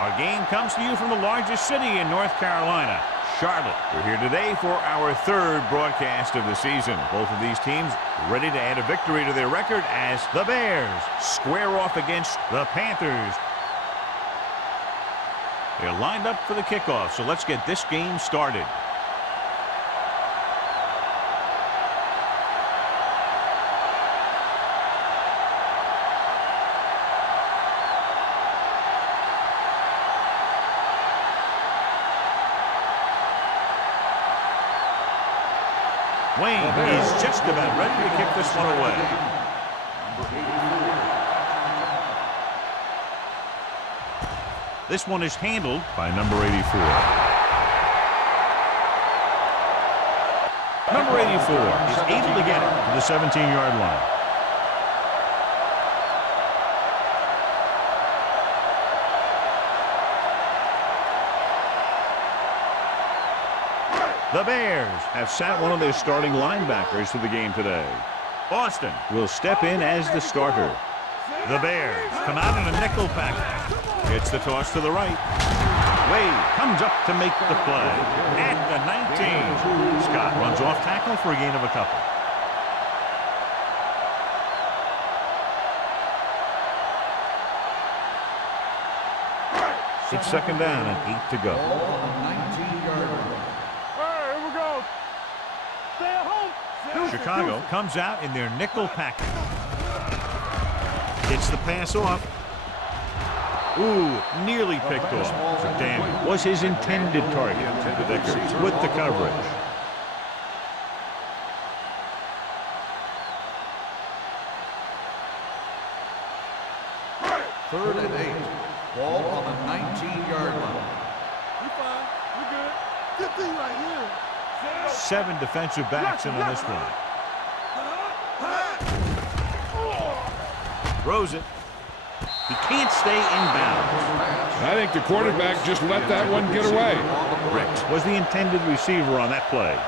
Our game comes to you from the largest city in North Carolina, Charlotte. We're here today for our third broadcast of the season. Both of these teams ready to add a victory to their record as the Bears square off against the Panthers. They're lined up for the kickoff, so let's get this game started. Wayne is just about ready to kick this one away. This one is handled by number 84. Number 84 is able to get it to the 17-yard line. The Bears have sat one of their starting linebackers to the game today. Austin will step in as the starter. The Bears come out in a nickel package. It's the toss to the right. Wade comes up to make the play. At the 19. Scott runs off tackle for a gain of a couple. It's second down and 8 to go. 19-yard line. Chicago comes out in their nickel package. Gets the pass off. Ooh, nearly picked off. So damn, was his intended target. The Vickers with the coverage. Third and 8. Ball on the 19-yard line. We're fine. We're good. Good thing right here. 7 defensive backs in on this one. Throws it. He can't stay in bounds. I think the quarterback just let that one get away. Ricks was the intended receiver on that play.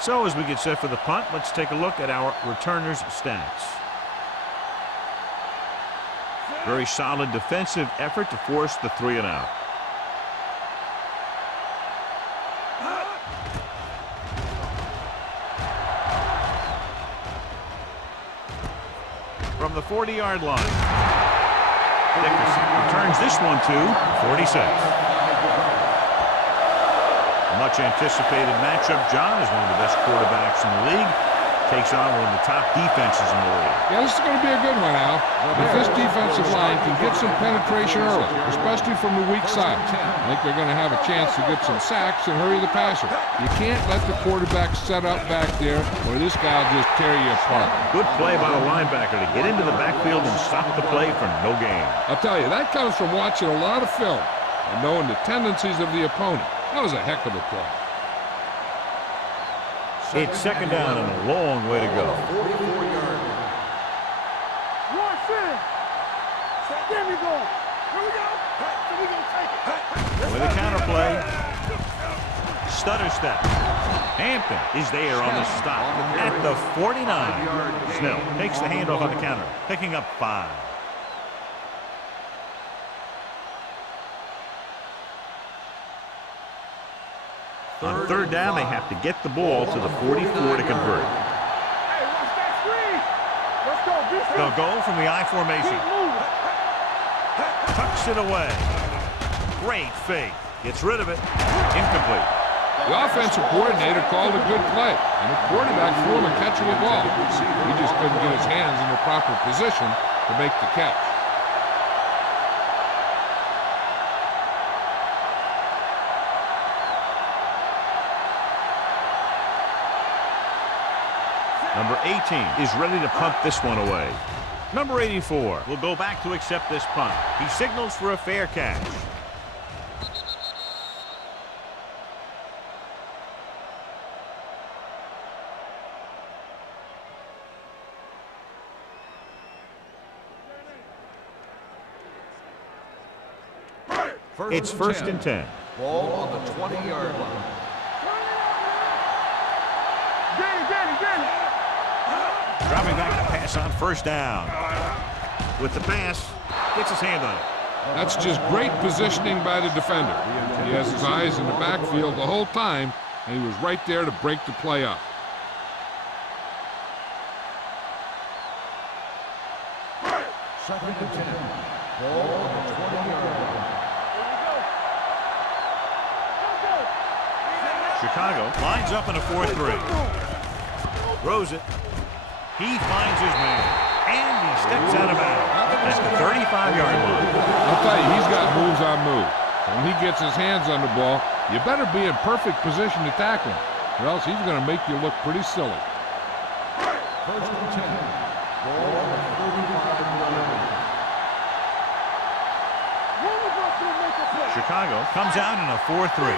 So as we get set for the punt, let's take a look at our returners' stats. Very solid defensive effort to force the 3 and out. From the 40-yard line, Dickerson returns this one to 46. A much anticipated matchup. John is one of the best quarterbacks in the league. Takes on one of the top defenses in the league. Yeah, this is going to be a good one, Al. If this defensive line can get some penetration early, especially from the weak side, I think they're going to have a chance to get some sacks and hurry the passer. You can't let the quarterback set up back there, or this guy will just tear you apart. Good play by the linebacker to get into the backfield and stop the play for no gain. I'll tell you, that comes from watching a lot of film and knowing the tendencies of the opponent. That was a heck of a play. It's second down and a long way to go. 44-yard line. There we go. Here we go. Here we go. Take it. With a counter play. Stutter step. Hampton is there on the stop at the 49. Snell takes the handoff on the counter, picking up 5. On third down, they have to get the ball to the 44 to convert. Hey, watch that screen. Let's go. They'll go from the I formation. Tucks it away. Great fake. Gets rid of it. Incomplete. The offensive coordinator called a good play, and the quarterback threw him a catchable ball. He just couldn't get his hands in the proper position to make the catch. Number 18 is ready to punt this one away. Number 84 will go back to accept this punt. He signals for a fair catch. It's first and 10. Ball on the 20-yard line. Get it. Dropping back to pass on first down. With the pass, gets his hand on it. That's just great positioning by the defender. He has his eyes in the backfield the whole time, and he was right there to break the play up. Second and 10. Ball on the 20-yard line. Chicago lines up in a 4-3. Throws it. He finds his man. And he steps out of bounds at the 35-yard line. I'll tell you, he's got moves on moves. When he gets his hands on the ball, you better be in perfect position to tackle him, or else he's going to make you look pretty silly. First and 10. Ball on the 35-yard line. Chicago comes out in a 4-3.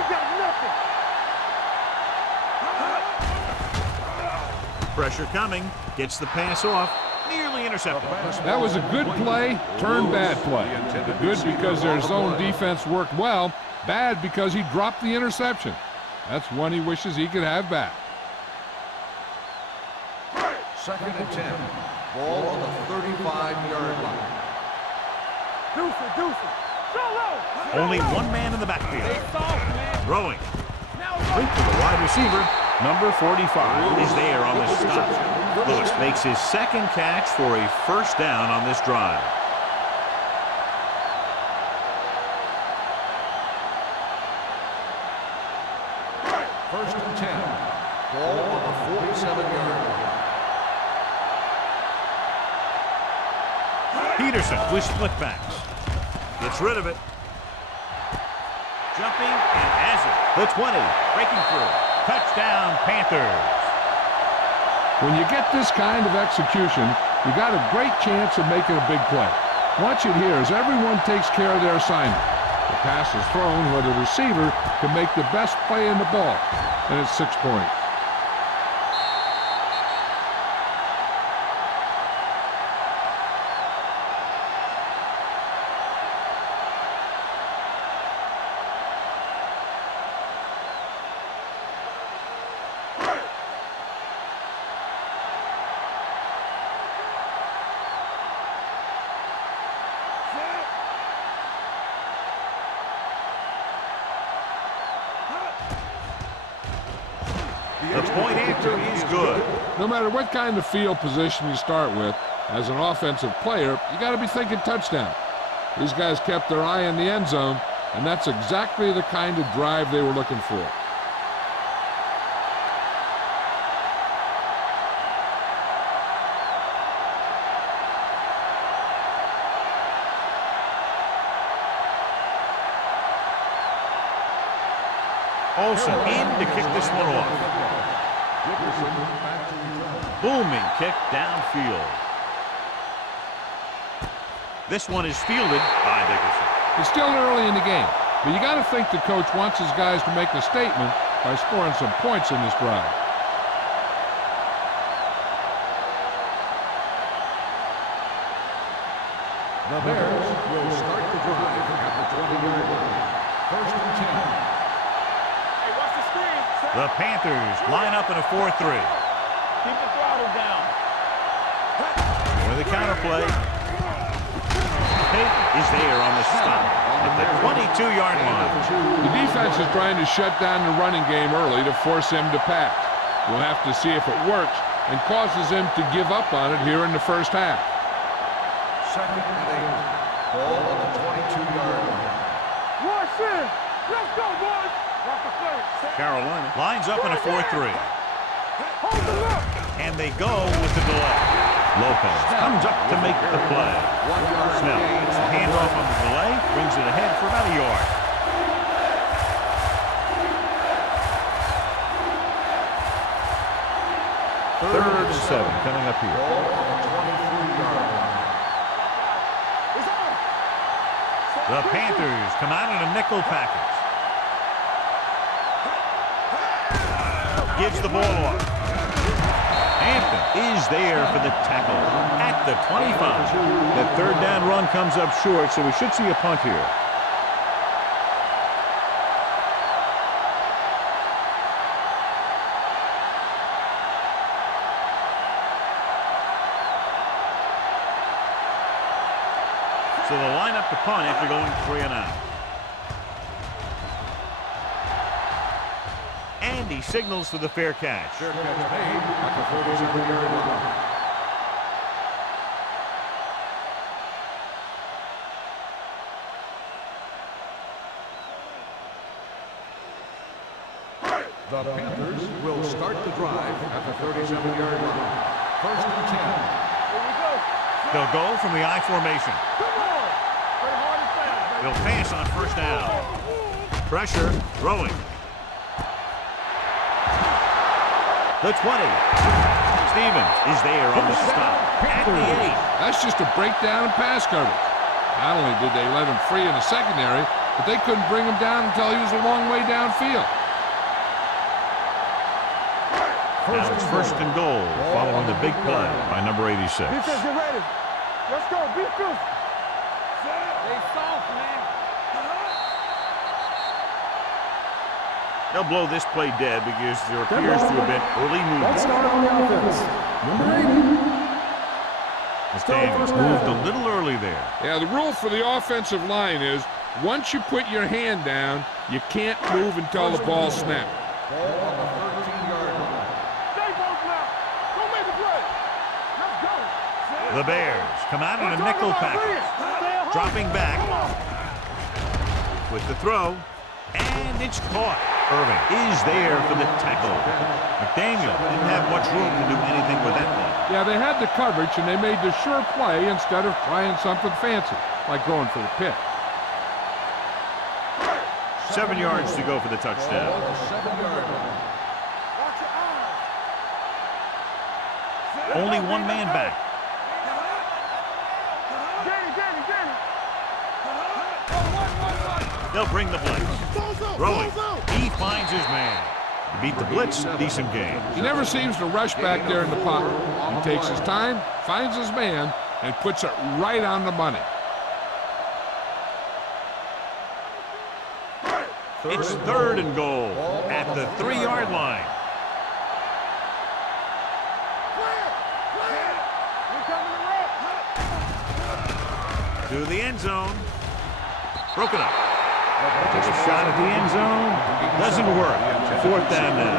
Pressure coming. Gets the pass off. Nearly intercepted. That was a good play, turned bad play. Good because their zone defense worked well. Bad because he dropped the interception. That's one he wishes he could have back. Second and 10. Ball on the 35-yard line. Only one man in the backfield. Throwing. Complete to the wide receiver. Number 45 is there on the stop. Lewis makes his second catch for a first down on this drive. First and 10. Ball on the 47-yard line. Peterson with splitbacks. Gets rid of it. Jumping and has it. The 20. Breaking through. Touchdown, Panthers. When you get this kind of execution, you got a great chance of making a big play. Watch it here as everyone takes care of their assignment. The pass is thrown where the receiver can make the best play in the ball, and it's 6 points. The point after is good. No matter what kind of field position you start with, as an offensive player, you got to be thinking touchdown. These guys kept their eye on the end zone, and that's exactly the kind of drive they were looking for. Olsen in to kick this one off. Booming kick downfield. This one is fielded by Dickerson. It's still early in the game, but you got to think the coach wants his guys to make a statement by scoring some points in this drive. The Bears will start the drive at the 20-yard line. First and 10. The Panthers line up in a 4-3. Keep the throttle down. With the counterplay. Tate is there on the stop at the 22-yard line. The defense is trying to shut down the running game early to force him to pass. We'll have to see if it works and causes him to give up on it here in the first half. Second and 8. Ball on the 22-yard line. Rush in. Let's go, boys. Carolina lines up in a 4-3. Hold the look. And they go with the delay. Lopez comes up to make the play. 1 yard Snell gain. gets the handoff on the delay, brings it ahead for about a yard. Third and 7 coming up here. Ball on the 23-yard line. The Panthers come out in a nickel package. Gives the ball off. Hampton is there for the tackle at the 25. The third down run comes up short, so we should see a punt here. So they'll line up to punt after going 3 and out. And he signals for the fair catch. Fair catch made at the 47-yard line. The Panthers will start the drive at the 37-yard line. First and 10. Here we go. They'll go from the I formation. Come on. Play hard and fast, baby. They'll pass on first down. Pressure, throwing. The 20. Stevens is there on the stop. At the 8. That's just a breakdown in pass coverage. Not only did they let him free in the secondary, but they couldn't bring him down until he was a long way downfield. Now it's first and goal, following the big play by number 86. Defense, get ready. Let's go. Be fierce. Stay soft, man. They'll blow this play dead because there appears to have been early movement. Start on the offense. Number 80. Daniels moved a little early there. Yeah, the rule for the offensive line is once you put your hand down, you can't move until the ball snaps. Ball on the 13-yard line. Stay both now. Don't make the play. Let's go. The Bears come out in a nickel package. Dropping back with the throw, and it's caught. Irving is there for the tackle. McDaniel didn't have much room to do anything with that one. Yeah, they had the coverage, and they made the sure play instead of trying something fancy, like going for the pick. 7 yards to go for the touchdown. Ball on the 7-yard line. Watch your eyes. Only one man back. Danny. They'll bring the blitz. Throwing. He finds his man. To beat the blitz, decent game. He never seems to rush back there in the pocket. He takes his time, finds his man, and puts it right on the money. It's third and goal at the 3-yard line. To the end zone. Broken up. Takes a shot at the end zone. Doesn't work. 4th down now.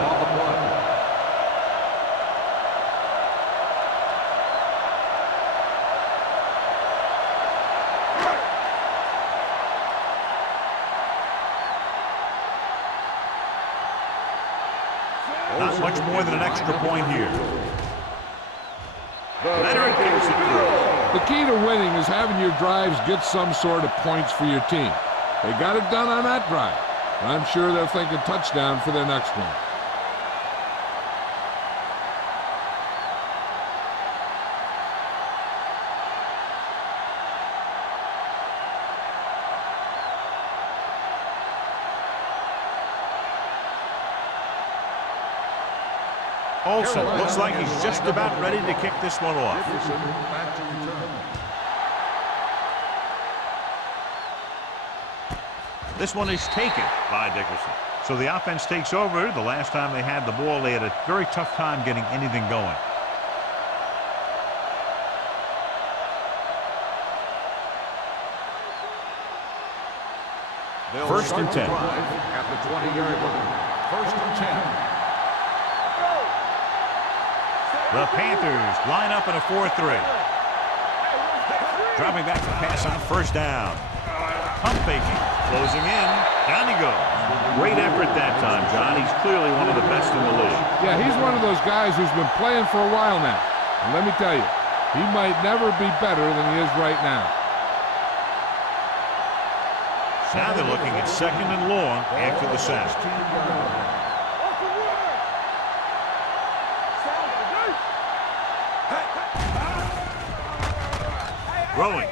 Not much more than an extra point here. Leonard kicks it through. The key to winning is having your drives get some sort of points for your team. They got it done on that drive. And I'm sure they're thinking touchdown for their next one. Olsen looks like he's just about ready to kick this one off. Dickerson back to return. This one is taken by Dickerson. So the offense takes over. The last time they had the ball, they had a very tough time getting anything going. First and 10. At the 20-yard line. First and 10. The Panthers line up in a 4-3. Dropping back to pass on first down. Pump faking, closing in. Down he goes. Great effort that time, John. He's clearly one of the best in the league. Yeah, he's one of those guys who's been playing for a while now. And let me tell you, he might never be better than he is right now. Now they're looking at 2nd and long after the sack. Throwing.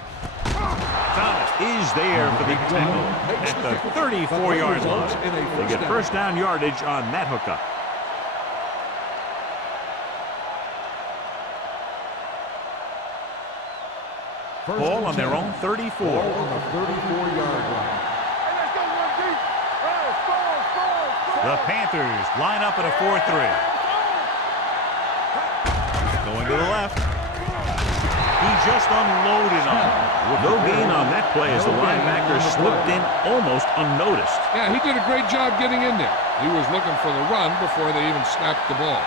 Thomas is there for the tackle at the 34-yard line. They get first down yardage on that hookup. Ball on their own 34. Ball on the 34-yard line. The Panthers line up in a 4-3. Going to the left. He just unloaded on him. No gain on that play as the linebacker slipped in almost unnoticed. Yeah, he did a great job getting in there. He was looking for the run before they even snapped the ball.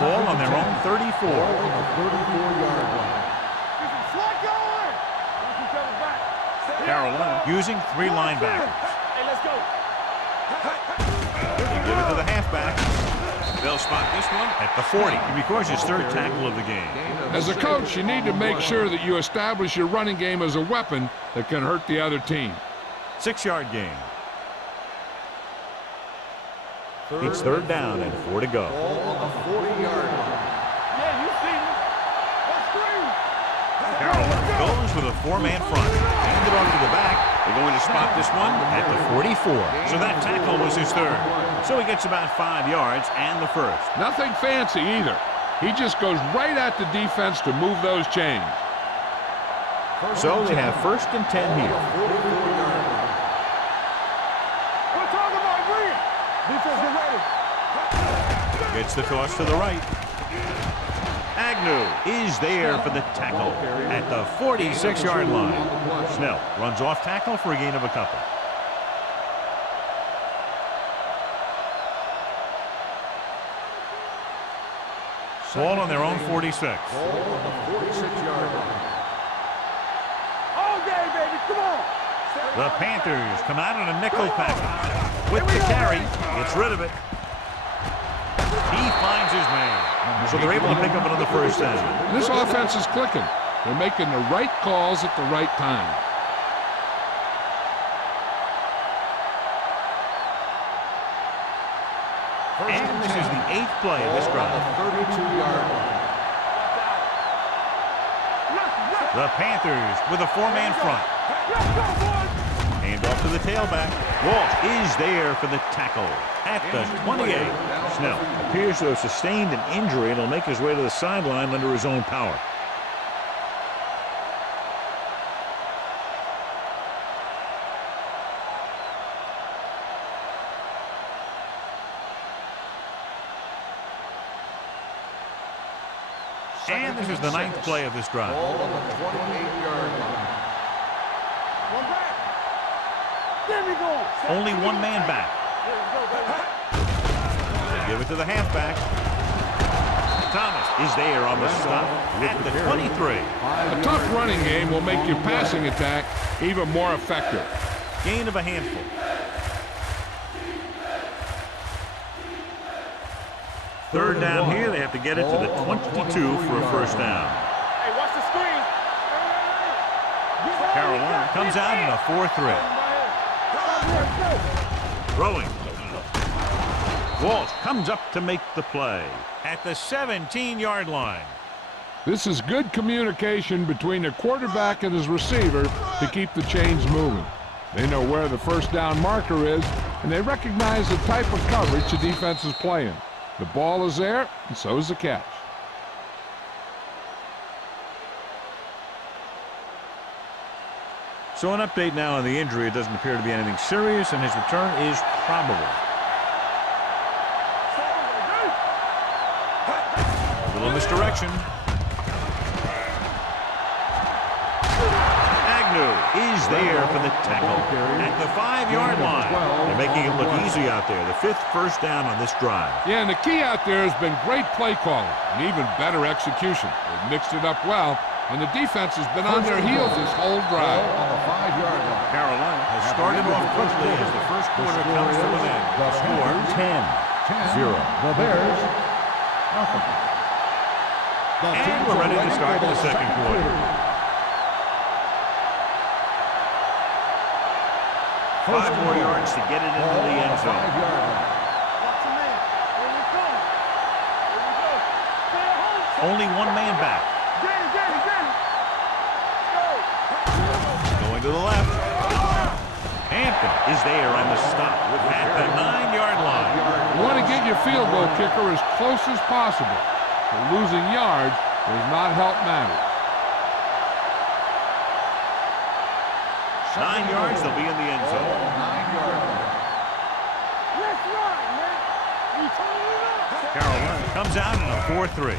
Ball on their own 34. On the 34-yard line. Slot going. Watch each other back. Carolina using 3 linebackers. Hey, let's go. They give it to the halfback. They'll spot this one at the 40. He records his 3rd tackle of the game. As a coach, you need to make sure that you establish your running game as a weapon that can hurt the other team. 6-yard gain. It's 3rd down and 4 to go. Ball on the 40-yard line. Yeah, you see me. Let's scream. Carolina goes with a 4-man front. Hand it off to the back. They're going to spot this one at the 44. So that tackle was his 3rd. So he gets about 5 yards and the 1st. Nothing fancy either. He just goes right at the defense to move those chains. So they have 1st and 10 here. 44-yard line. We're talking about green. Defense get ready. Gets the toss to the right. Agnew is there for the tackle at the 46-yard line. Snell runs off tackle for a gain of a couple. Ball on their own 46. Ball on the 46-yard line. All day, baby. Come on. The Panthers come out in a nickel package. With the carry, gets rid of it. He finds his man. So they're able to pick up another 1st down. This offense is clicking. They're making the right calls at the right time. And this is the 8th play of this drive. 32-yard line. The Panthers with a 4-man front. Let's go, boys. Hand off to the tailback. Walsh is there for the tackle at the 28. Snell appears to have sustained an injury and will make his way to the sideline under his own power. And this is the 9th play of this drive. Ball on the 28-yard line. One back. There we go. Only 1 man back. Here we go, baby. They give it to the halfback. Thomas is there on the stop at the 23. A tough running game will make your passing attack even more effective. Gain of a handful. Third down here. They have to get it to the 22 for a 1st down. Hey, watch the screen. Carolina comes out in a 4-3. Throwing. Walsh comes up to make the play at the 17-yard line. This is good communication between the quarterback and his receiver to keep the chains moving. They know where the 1st down marker is, and they recognize the type of coverage the defense is playing. The ball is there, and so is the catch. So an update now on the injury. It doesn't appear to be anything serious, and his return is probable. A little misdirection. Agnew is there for the tackle at the 5-yard line. They're making it look easy out there. The 5th 1st down on this drive. Yeah, and the key out there has been great play calling and even better execution. They've mixed it up well, and the defense has been on their heels this whole drive. On the 5-yard line. Carolina has started off quickly as the 1st quarter comes to an end. The score 10-0. The Bears, nothing. And we're ready to start the 2nd quarter. 5 more yards to get it into the end zone. 5-yard line. Watch the man. Here we go. Here we go. Stay at home. Only 1 man back. Get it. Go. Going to the left. Hampton is there on the stop at the 9-yard line. You want to get your field goal kicker as close as possible. But losing yards does not help matters. 9 yards, they'll be in the end zone. 9-yard line. Let's ride, man. We turn it up. Carolina comes out in a 4-3.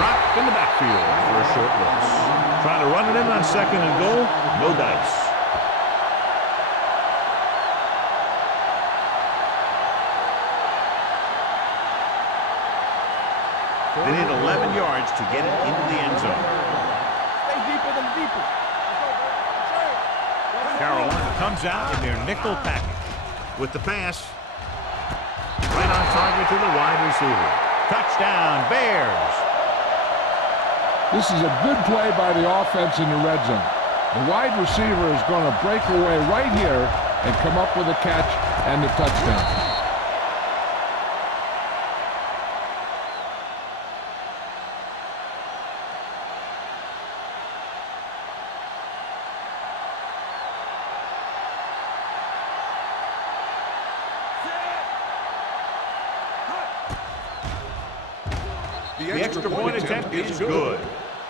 dropped in the backfield for a short loss. Trying to run it in on 2nd and goal. No dice. They need 11 yards to get it into the end zone. Stay deeper than deeper. Carolina comes out in their nickel package with the pass. Right on target to the wide receiver. Touchdown, Bears. This is a good play by the offense in the red zone. The wide receiver is going to break away right here and come up with a catch and the touchdown. The extra point attempt is good.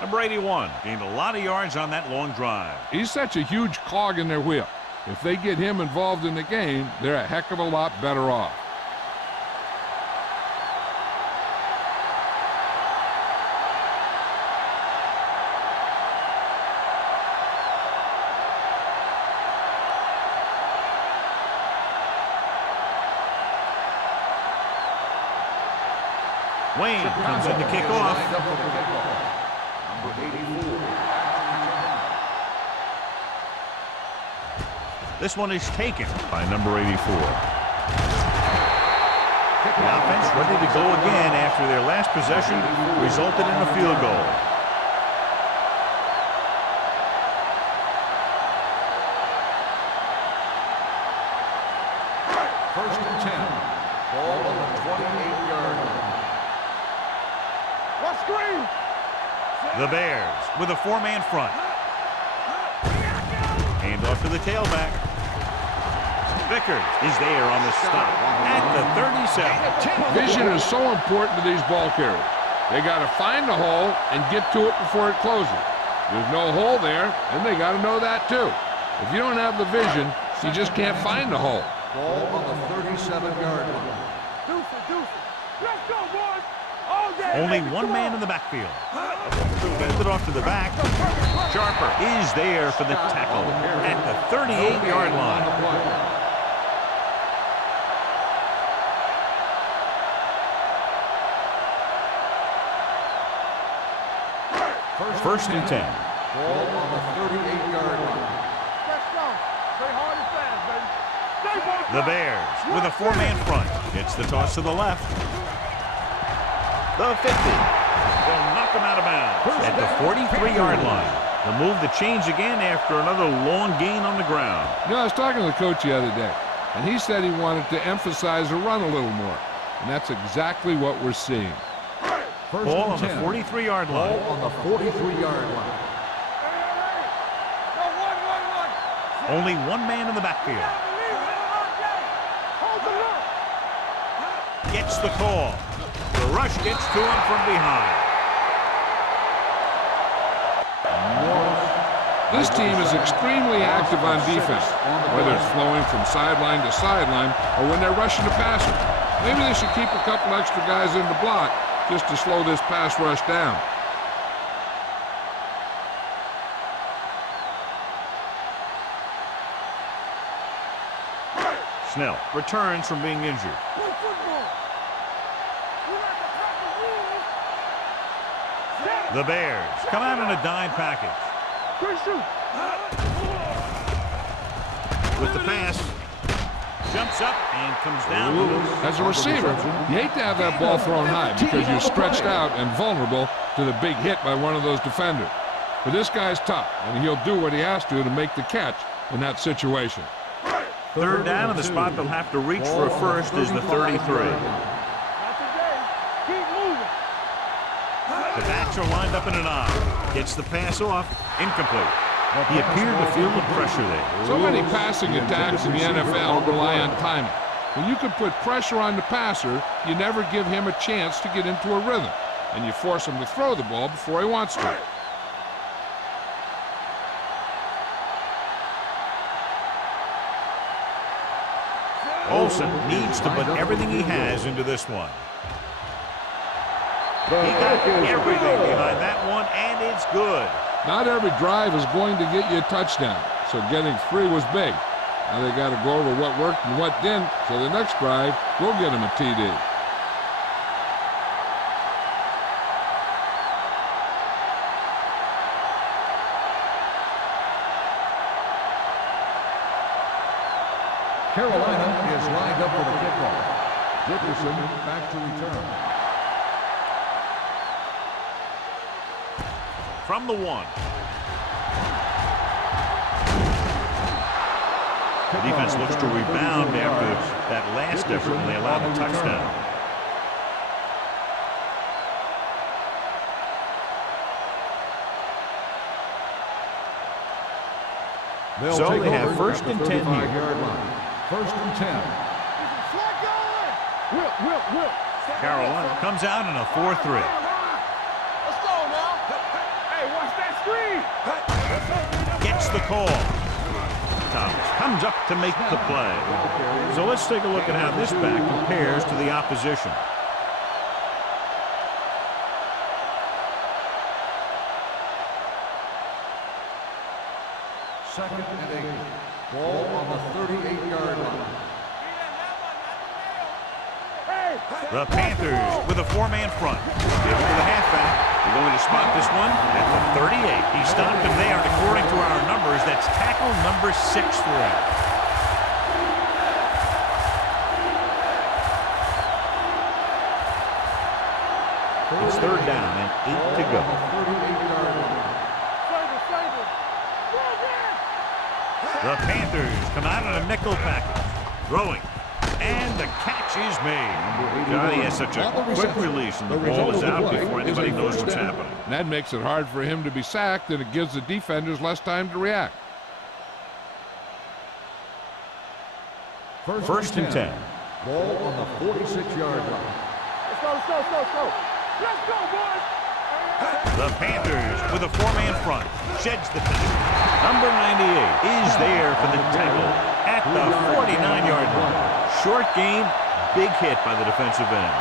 Number 81 gained a lot of yards on that long drive. He's such a huge cog in their wheel. If they get him involved in the game, they're a heck of a lot better off. Wayne comes in to kick off. This one is taken by number 84. The offense ready to go again after their last possession resulted in a field goal. First and 10. Ball on the 28-yard line. What screen? The Bears with a 4-man front. Hand off to the tailback. Vickers is there on the stop at the 37. Vision is so important to these ball carriers. They got to find the hole and get to it before it closes. There's no hole there, and they got to know that too. If you don't have the vision, you just can't find the hole. Ball on the 37-yard line. Let's go, boys. All day. Only one man in the backfield. Hands it off to the back. Sharper is there for the tackle at the 38-yard line. First and 10. Ball on the 38-yard line. Let's go. Stay hard and fast, baby. Stay fast. The Bears with a 4-man front. It's the toss to the left. The 50. They'll knock him out of bounds at the 43-yard line. The move to change again after another long gain on the ground. You know, I was talking to the coach the other day, and he said he wanted to emphasize the run a little more. And that's exactly what we're seeing. First Ball on and the 10. 43-yard line. Ball on the 43-yard line. Go, one. Only one man in the backfield. Hold the look. Gets the call. The rush gets to him from behind. This team is extremely active on defense, whether it's flowing from sideline to sideline or when they're rushing the passer. Maybe they should keep a couple extra guys in the block just to slow this pass rush down. Snell returns from being injured. Play football. We like to practice rules. The Bears come out in a dime package. Good shoot. With the pass, jumps up and comes down. As a receiver, you hate to have that ball thrown high because you're stretched out and vulnerable to the big hit by one of those defenders. But this guy's tough, and he'll do what he has to make the catch in that situation. Third down, and the spot they'll have to reach for a first is the 33. Not today. Keep moving. The backs are lined up in an I. Gets the pass off. Incomplete. He appeared to feel the pressure there. So many passing attacks in the NFL rely on timing. When you can put pressure on the passer, you never give him a chance to get into a rhythm, and you force him to throw the ball before he wants to. Olsen needs to put everything he has into this one. He got everything behind that one, and it's good. Not every drive is going to get you a touchdown, so getting 3 was big. Now they got to go over what worked and what didn't, so the next drive will get them a TD. Carolina is lined up for the kickoff. Dickerson back to return. From the 1. The defense looks to rebound after that last effort when they allowed a touchdown. So they have 1st and 10 here. 1st and 10. Carolina comes out in a 4-3. Let's go now. Hey, watch that screen. Gets the call. Thomas comes up to make the play. So let's take a look at how this back compares to the opposition. Second and 8. Ball on the 38-yard line. The Panthers with a 4-man front. Give it to the halfback. They're going to spot this one at the 38. He stopped him there, and according to our numbers, that's tackle number 6 for him. It's 3rd down and 8 to go. The Panthers come out in a nickel package. Throwing. And the catch is made. Johnny has such a quick release, and the ball is out before anybody knows what's happening. And that makes it hard for him to be sacked, and it gives the defenders less time to react. 1st and 10. Ball on the 46-yard line. Let's go. Let's go, boys. The Panthers with a 4-man front. Sheds the tackle. Number 98 is there for the tackle at the 49-yard line. Short game, big hit by the defensive end.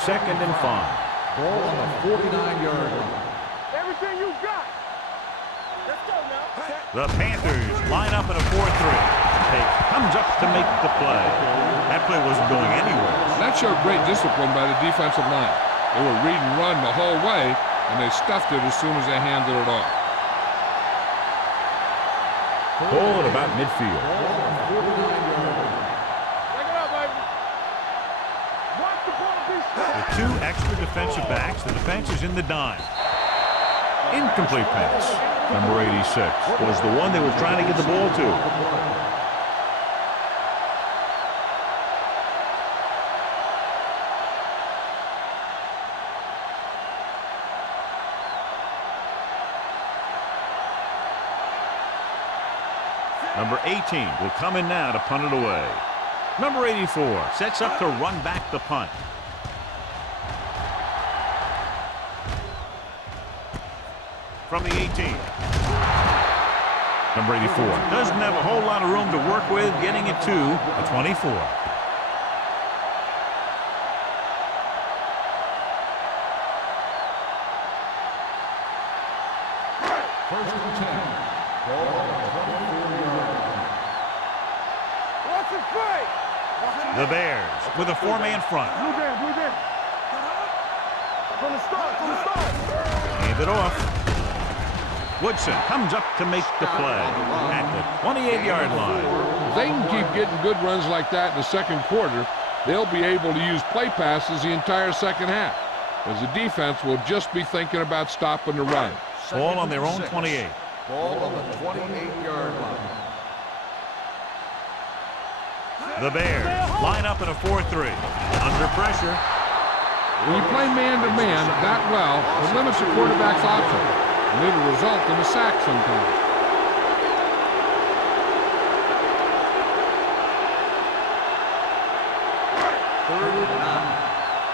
Second and 5. Ball on the 49-yard line. Everything you got. Let's go now. The Panthers line up in a 4-3. Tate comes up to make the play. That play wasn't going anywhere. That showed great discipline by the defensive line. They were read and run the whole way, and they stuffed it as soon as they handed it off. Ball at about midfield. Take it up, baby. Watch the ball be With 2 extra defensive backs, the defense is in the dime. Incomplete pass. Number 86 was the one they were trying to get the ball to. Number 18 will come in now to punt it away. Number 84 sets up to run back the punt. From the 18. Number 84 doesn't have a whole lot of room to work with, getting it to the 24. First and 10. Ball on the 24-yard line. Watch it play. The Bears with a 4-man front. Blue down. From the start. Hand it off. Woodson comes up to make the play at the 28-yard line. If they can keep getting good runs like that in the second quarter, they'll be able to use play passes the entire second half, as the defense will just be thinking about stopping the run. Ball on their own 28. Ball on the 28-yard line. The Bears line up in a 4-3. Under pressure. When you play man-to-man that well, it limits the quarterback's options, and it'll result in a sack sometimes. Third and 9.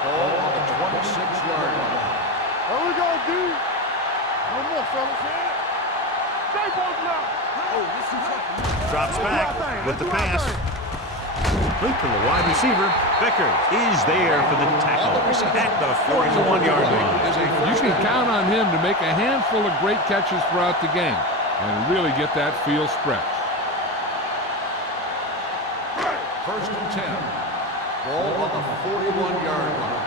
Ball on the 26-yard line. There we go, D. One more, fellas. Stay both now. Drops back with the pass. complete to the wide receiver. Vickers is there for the tackle at the 41-yard line. You can count on him to make a handful of great catches throughout the game and really get that field stretched. First and 10. Ball on the 41-yard line.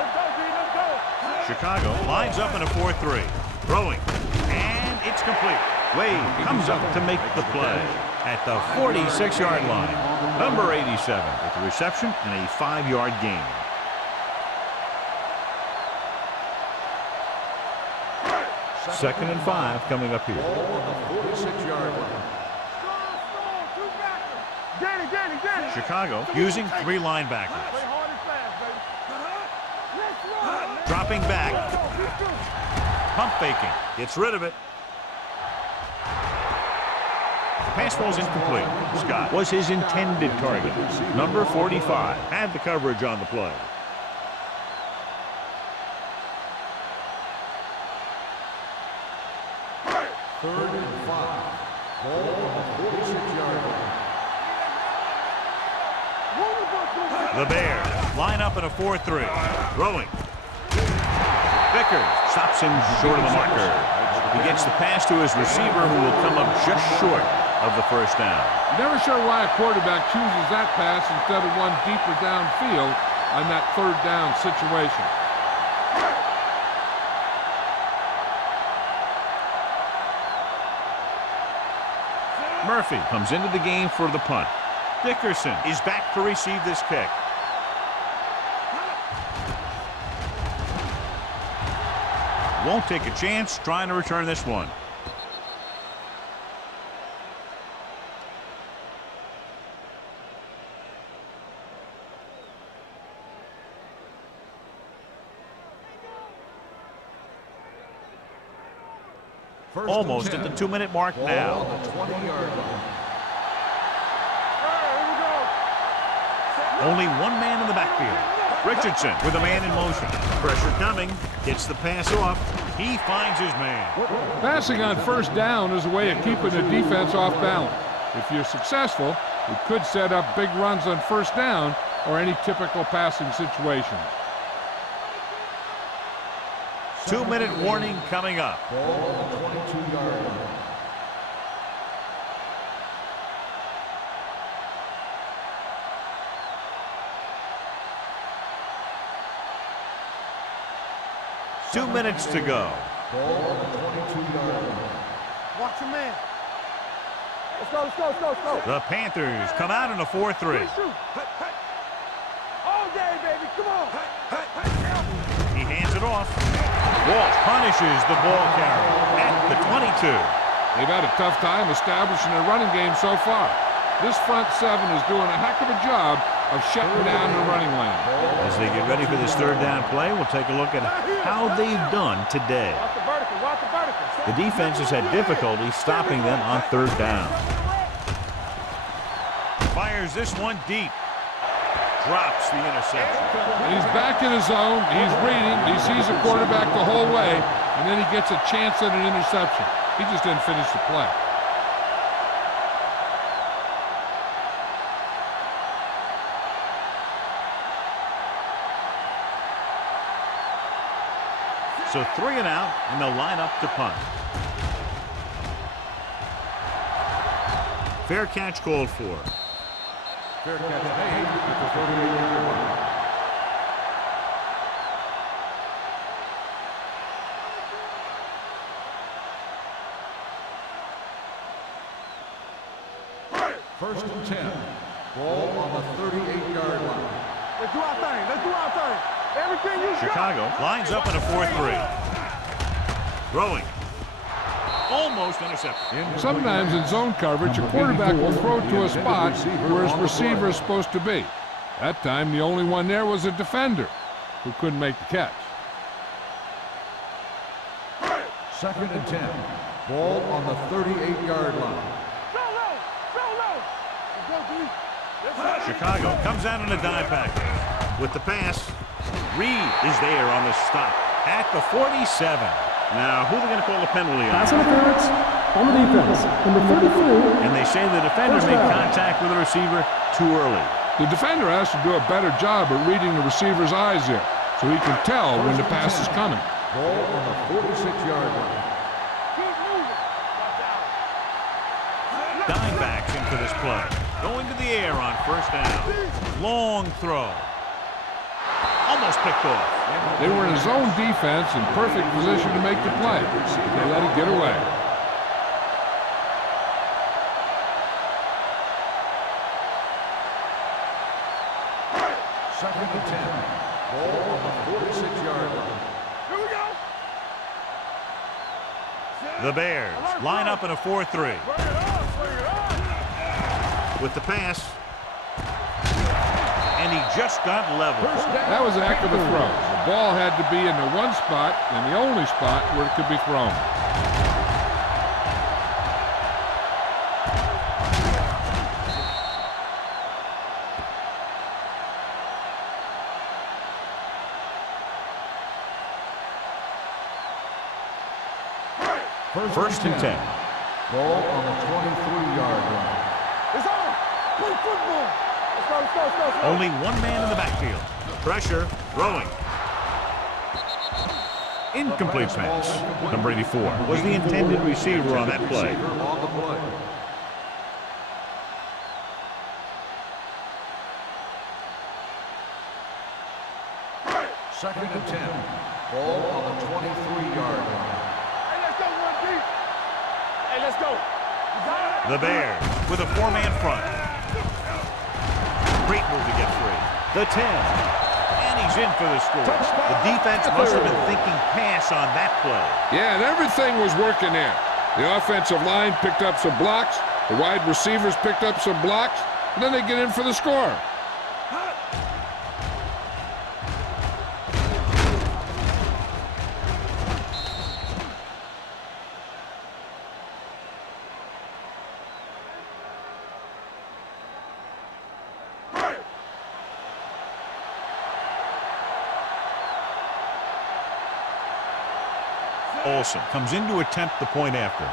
Let's go, G. Let's go. Chicago lines up in a 4-3. Throwing. And it's complete. Wade comes up to make the play at the 46-yard line. Number 87 with the reception and a 5-yard gain. Second and 5 coming up here. Ball on the 46-yard line. Get it, get it, get it. Chicago using 3 linebackers. Play hard and fast, baby. Let's run. Dropping back. Pump faking. Gets rid of it. The pass ball's incomplete. Scott was his intended target. Number 45 had the coverage on the play. Third and 5. Ball on the 46-yard line. The Bears line up in a 4-3. Throwing. Vickers stops him short of the marker. He gets the pass to his receiver, who will come up just short of the first down. Never sure why a quarterback chooses that pass instead of one deeper downfield on that third down situation. Murphy comes into the game for the punt. Dickerson is back to receive this kick. Won't take a chance trying to return this one. Almost at the 2-minute mark now. Ball on the 20-yard line. Only one man in the backfield. Richardson with a man in motion. Pressure coming. Gets the pass off. He finds his man. Passing on first down is a way of keeping the defense off balance. If you're successful, it could set up big runs on first down or any typical passing situation. 2-minute warning coming up. Ball on the 22-yard line. Two minutes to go. Ball on the 22-yard line. Watch your man. Let's go, let's go, let's go, let's go. The Panthers come out in a 4-3. Shoot. All day, baby. Come on. He hands it off. Walsh punishes the ball carrier at the 22. They've had a tough time establishing a running game so far. This front seven is doing a heck of a job of shutting down the running lane. As they get ready for this third down play, we'll take a look at how they've done today. Watch the vertical, watch the vertical. The defense has had difficulty stopping them on third down. Fires this one deep. Drops the interception. And he's back in his zone. He's reading. He sees the quarterback the whole way, and then he gets a chance at an interception. He just didn't finish the play. So 3 and out, and they'll line up to punt. Fair catch called for. Fair catch made at the 38-yard line. First and 10. Ball on the 38-yard line. Let's do our thing. Let's do our thing. Everything you got. Chicago lines up in a 4-3. Throwing. Almost intercepted. Sometimes in zone coverage, a quarterback will throw to a spot where his receiver is supposed to be. That time, the only one there was a defender who couldn't make the catch. Second and 10. Ball on the 38-yard line. Go low. Go low. Let's go, D. Let's go. Chicago comes out in a dime package. With the pass, Reed is there on the stop at the 47. Now, who are they going to call the penalty on? Pass interference. On the defense, number 33. And they say the defender made contact with the receiver too early. The defender has to do a better job at reading the receiver's eyes there, so he can tell when the pass is coming. Ball on the 46-yard line. Keep moving. Dime backs into this play. Going to the air on first down. Long throw. Almost picked off. They were in zone defense in perfect position to make the play. They let it get away. Second and 10. Ball on the 46-yard line. Here we go. The Bears line up in a 4-3. Bring it on, bring it on. With the pass. And he just got level. That was a heck of a throw. The ball had to be in the one spot and the only spot where it could be thrown. First and 10. Ball on the 23-yard line. It's on. Play football. Let's go, let's go, let's go, let's go. Only one man in the backfield. Pressure, throwing. Incomplete pass. Number 84 was the intended receiver on that play. On the play. Second and 10. Ball on the 23-yard line. Hey, let's go, one deep. Hey, let's go. You got it? The Bears with a four-man front. Great move to get free. The 10. And he's in for the score. The defense must have been thinking pass on that play. Yeah, and everything was working there. The offensive line picked up some blocks. The wide receivers picked up some blocks. And then they get in for the score. Olsen comes in to attempt the point after.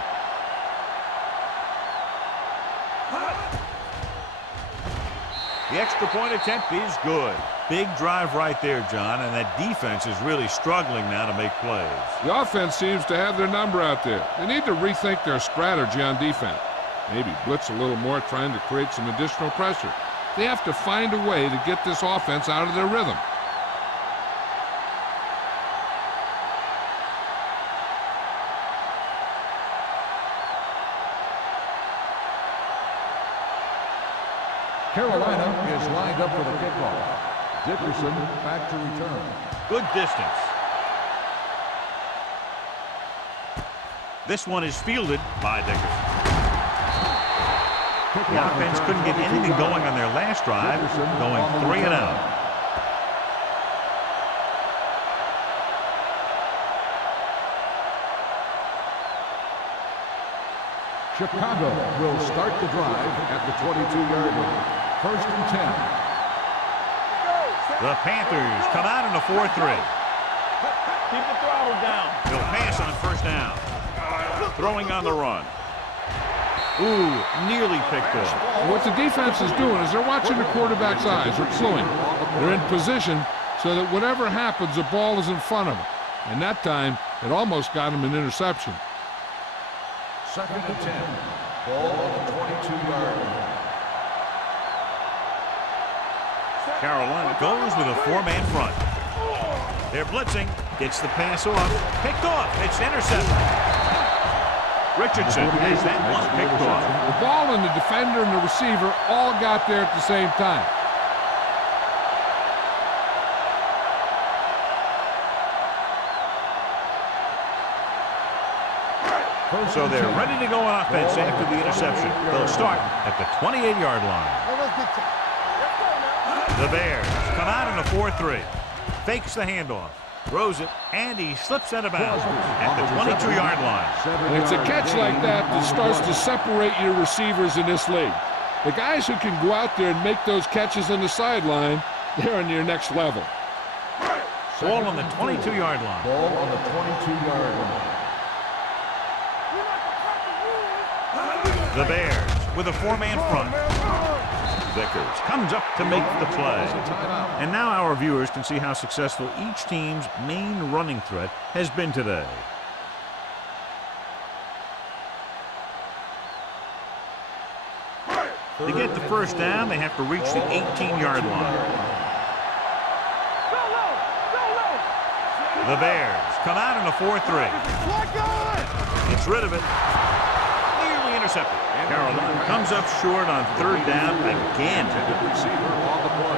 The extra point attempt is good. Big drive right there, John, and that defense is really struggling now to make plays. The offense seems to have their number out there. They need to rethink their strategy on defense. Maybe blitz a little more, trying to create some additional pressure. They have to find a way to get this offense out of their rhythm. Carolina is lined up for the kickoff. Dickerson back to return. Good distance. This one is fielded by Dickerson. The offense couldn't get anything going on their last drive, going 3 and out. Chicago will start the drive at the 22-yard line. First and 10. The Panthers come out in a 4-3. Keep the throttle down. They'll pass on first down. Throwing on the run. Ooh, nearly picked off. What the defense is doing is they're watching the quarterback's eyes. They're cluing. They're in position so that whatever happens, the ball is in front of them. And that time, it almost got him an interception. Second and 10. Ball on the 22-yard line. Carolina goes with a four-man front. They're blitzing. Gets the pass off. Picked off. It's intercepted. Richardson has that one picked off. The ball and the defender and the receiver all got there at the same time. So they're ready to go on offense after the interception. They'll start at the 28-yard line. The Bears come out in a 4-3. Fakes the handoff. Throws it, and he slips out of bounds at the 22-yard line. And it's a catch like that that starts to separate your receivers in this league. The guys who can go out there and make those catches on the sideline, they're on your next level. Ball on the 22-yard line. Ball on the 22-yard line. The Bears with a 4-man front. Vickers comes up to make the play. And now our viewers can see how successful each team's main running threat has been today. To get the first down, they have to reach the 18-yard line. The Bears come out in a 4-3. Gets rid of it. Nearly intercepted. Carolina comes up short on 3rd down again. Receiver on the play.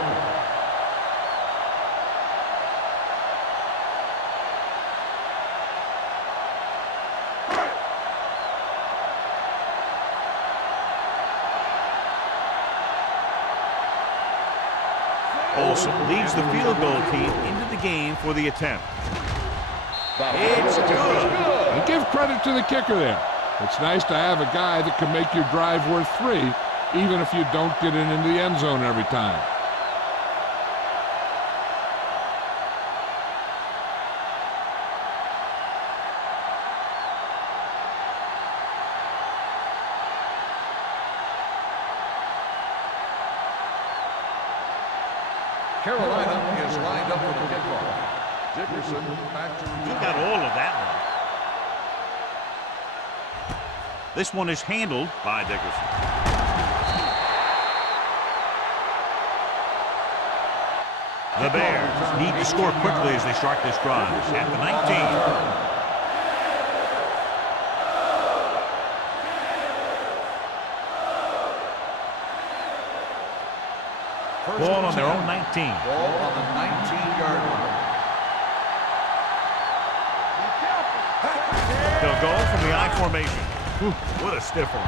Olsen leads the field goal team into the game for the attempt. It's good. And give credit to the kicker there. It's nice to have a guy that can make your drive worth 3, even if you don't get it into the end zone every time. Carolina is lined up for the kickoff. Dickerson back to He got all of that one. This one is handled by Dickerson. The Bears need to score quickly as they start this drive at the 19. Ball on their own 19. Ball on the 19-yard line. They'll go from the I formation. Whew, what a stiff one.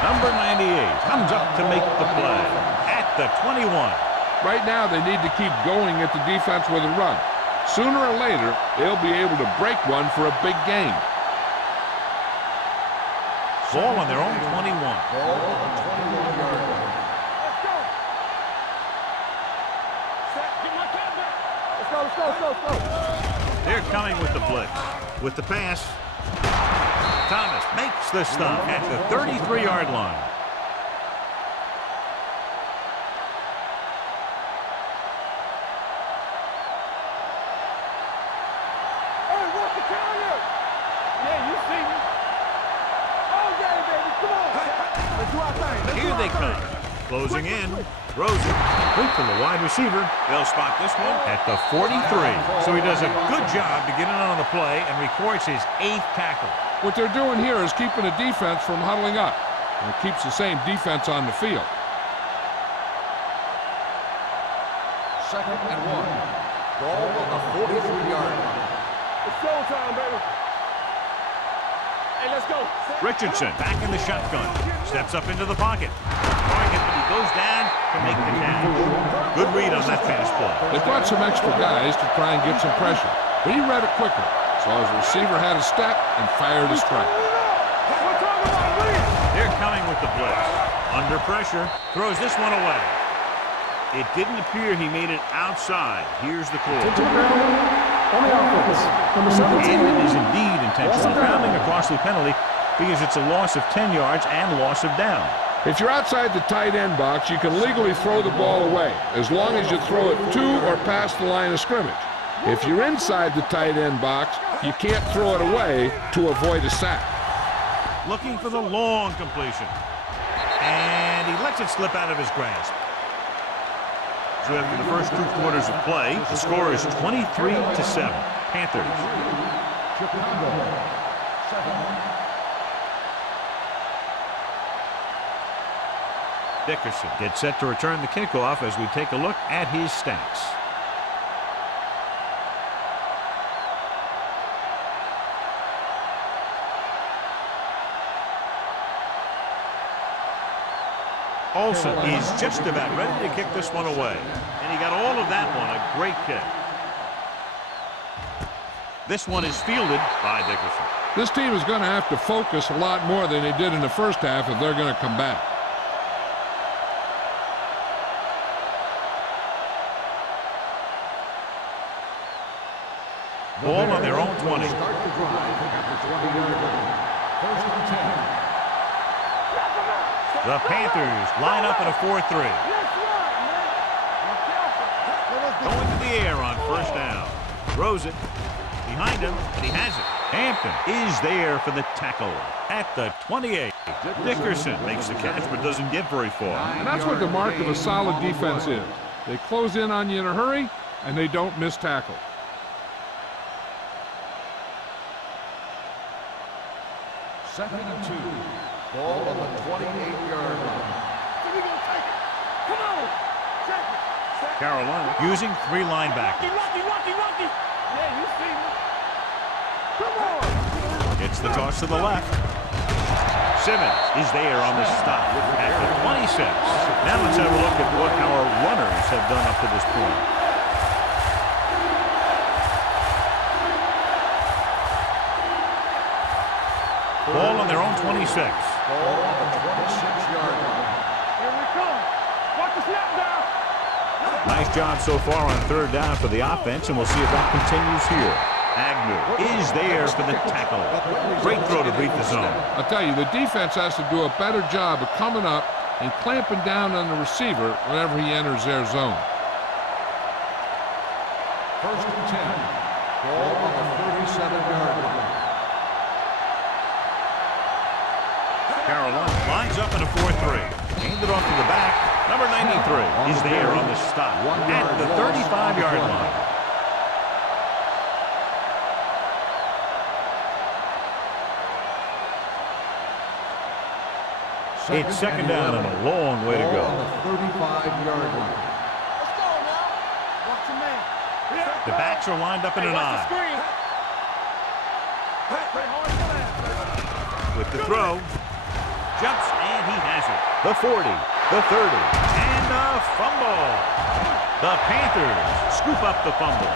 Number 98 comes up to make the play at the 21. Right now, they need to keep going at the defense with a run. Sooner or later, they'll be able to break one for a big gain. Ball on their own 21. Ball on the 21-yard line. Let's go. They're coming with the blitz. With the pass, Thomas makes the stop at the 33-yard line. Hey, what's the carrier? Yeah, you see me. All day, baby. Come on. Let's do our thing. Here they come. Closing in. Throws it. Complete to the wide receiver. They'll spot this one at the 43. So he does a good job to get in on the play and records his 8th tackle. What they're doing here is keeping the defense from huddling up. And it keeps the same defense on the field. 2nd and 1. Ball on the 43-yard line. It's showtime, baby. Hey, let's go. Richardson back in the shotgun. Steps up into the pocket. Target, but he goes down to make the catch. Good read on that pass play. They brought some extra guys to try and get some pressure. But he read it quicker. So his receiver had a step and fired a strike. We're talking about win. They're coming with the blitz. Under pressure. Throws this one away. It didn't appear he made it outside. Here's the call. To the ground on the offense. Number 17. And it is indeed intentional. Grounding a costly penalty because it's a loss of 10 yards and loss of down. If you're outside the tight end box, you can legally throw the ball away, as long as you throw it to or past the line of scrimmage. If you're inside the tight end box, you can't throw it away to avoid a sack. Looking for the long completion. And he lets it slip out of his grasp. So after the first 2 quarters of play, the score is 23-7. Panthers. Chicago. 7. Dickerson gets set to return the kickoff as we take a look at his stats. Olsen is just about ready to kick this one away. And he got all of that one, a great kick. This one is fielded by Dickerson. This team is going to have to focus a lot more than they did in the first half if they're going to come back. Ball on their own 20. Start the drive at the 20-yard line. 1st and 10. The Panthers line up in a 4-3. Going to the air on first down. Throws it. Behind him, and he has it. Hampton is there for the tackle at the 28. Dickerson makes the catch but doesn't get very far. And that's what the mark of a solid defense is. They close in on you in a hurry, and they don't miss tackle. Second and 2. Ball on the 28-yard line. Come on. Check it. Carolina using 3 linebackers. Rocky. Yeah, you see me. Come on. It's the toss to the left. Simmons is there on the stop at the 26. Now let's have a look at what our runners have done up to this point. Ball on their own 26. Ball on the 26-yard line. Here we come. Watch the snap down. Nice job so far on third down for the offense, and we'll see if that continues here. Agnew is there for the tackle. Great throw to beat the zone. I'll tell you, the defense has to do a better job of coming up and clamping down on the receiver whenever he enters their zone. First and 10. Ball on the 37-yard line. Carolina lines up in a 4-3. Handed off to the back. Number 93 is there on the stop at the 35-yard line. It's second down and a long way to go. On the 35-yard line. Let's go now. Watch your man. The backs are lined up in an Watch the eye. screen. Play hard for that. With the throw, jumps and he has it. The 40, the 30, and a fumble. The Panthers scoop up the fumble.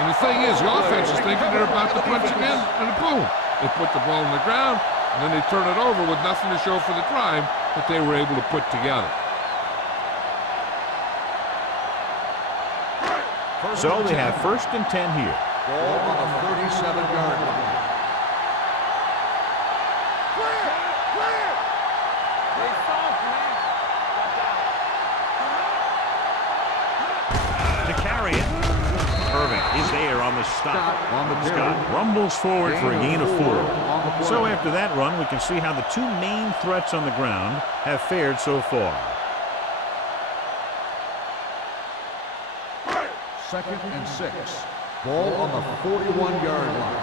And the thing is, the offense is thinking they're about to punch again, and boom, they put the ball on the ground, and then they turn it over with nothing to show for the drive that they were able to put together. So they have first and 10 here. Ball on the 37-yard line. Clear. Stay soft, man. Watch out. To carry it, Irving is there on the stop. Scott rumbles forward for a gain of 4. So after that run, we can see how the 2 main threats on the ground have fared so far. Second and 6. Ball on the 41-yard line.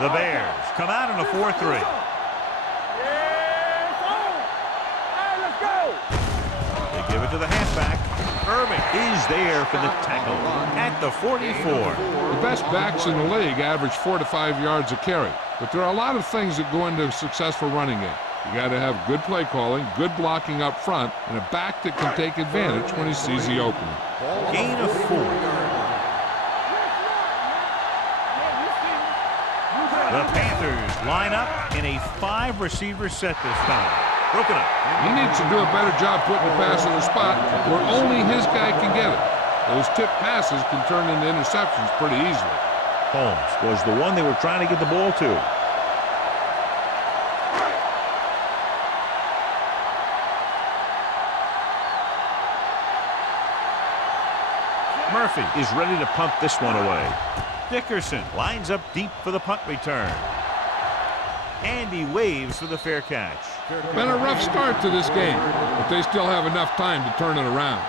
The Bears come out in a 4-3. Yeah, it's on. Hey, let's go. They give it to the halfback. Irving is there for the tackle at the 44. The best backs in the league average 4 to 5 yards a carry, but there are a lot of things that go into a successful running game. You got to have good play calling, good blocking up front, and a back that can take advantage when he sees the opening. Gain of 4. The Panthers line up in a 5-receiver set this time. Broken up. He needs to do a better job putting the pass in the spot where only his guy can get it. Those tip passes can turn into interceptions pretty easily. Holmes was the one they were trying to get the ball to. Murphy is ready to punt this one away. Dickerson lines up deep for the punt return. And he waves for the fair catch. Been a rough start to this game, but they still have enough time to turn it around.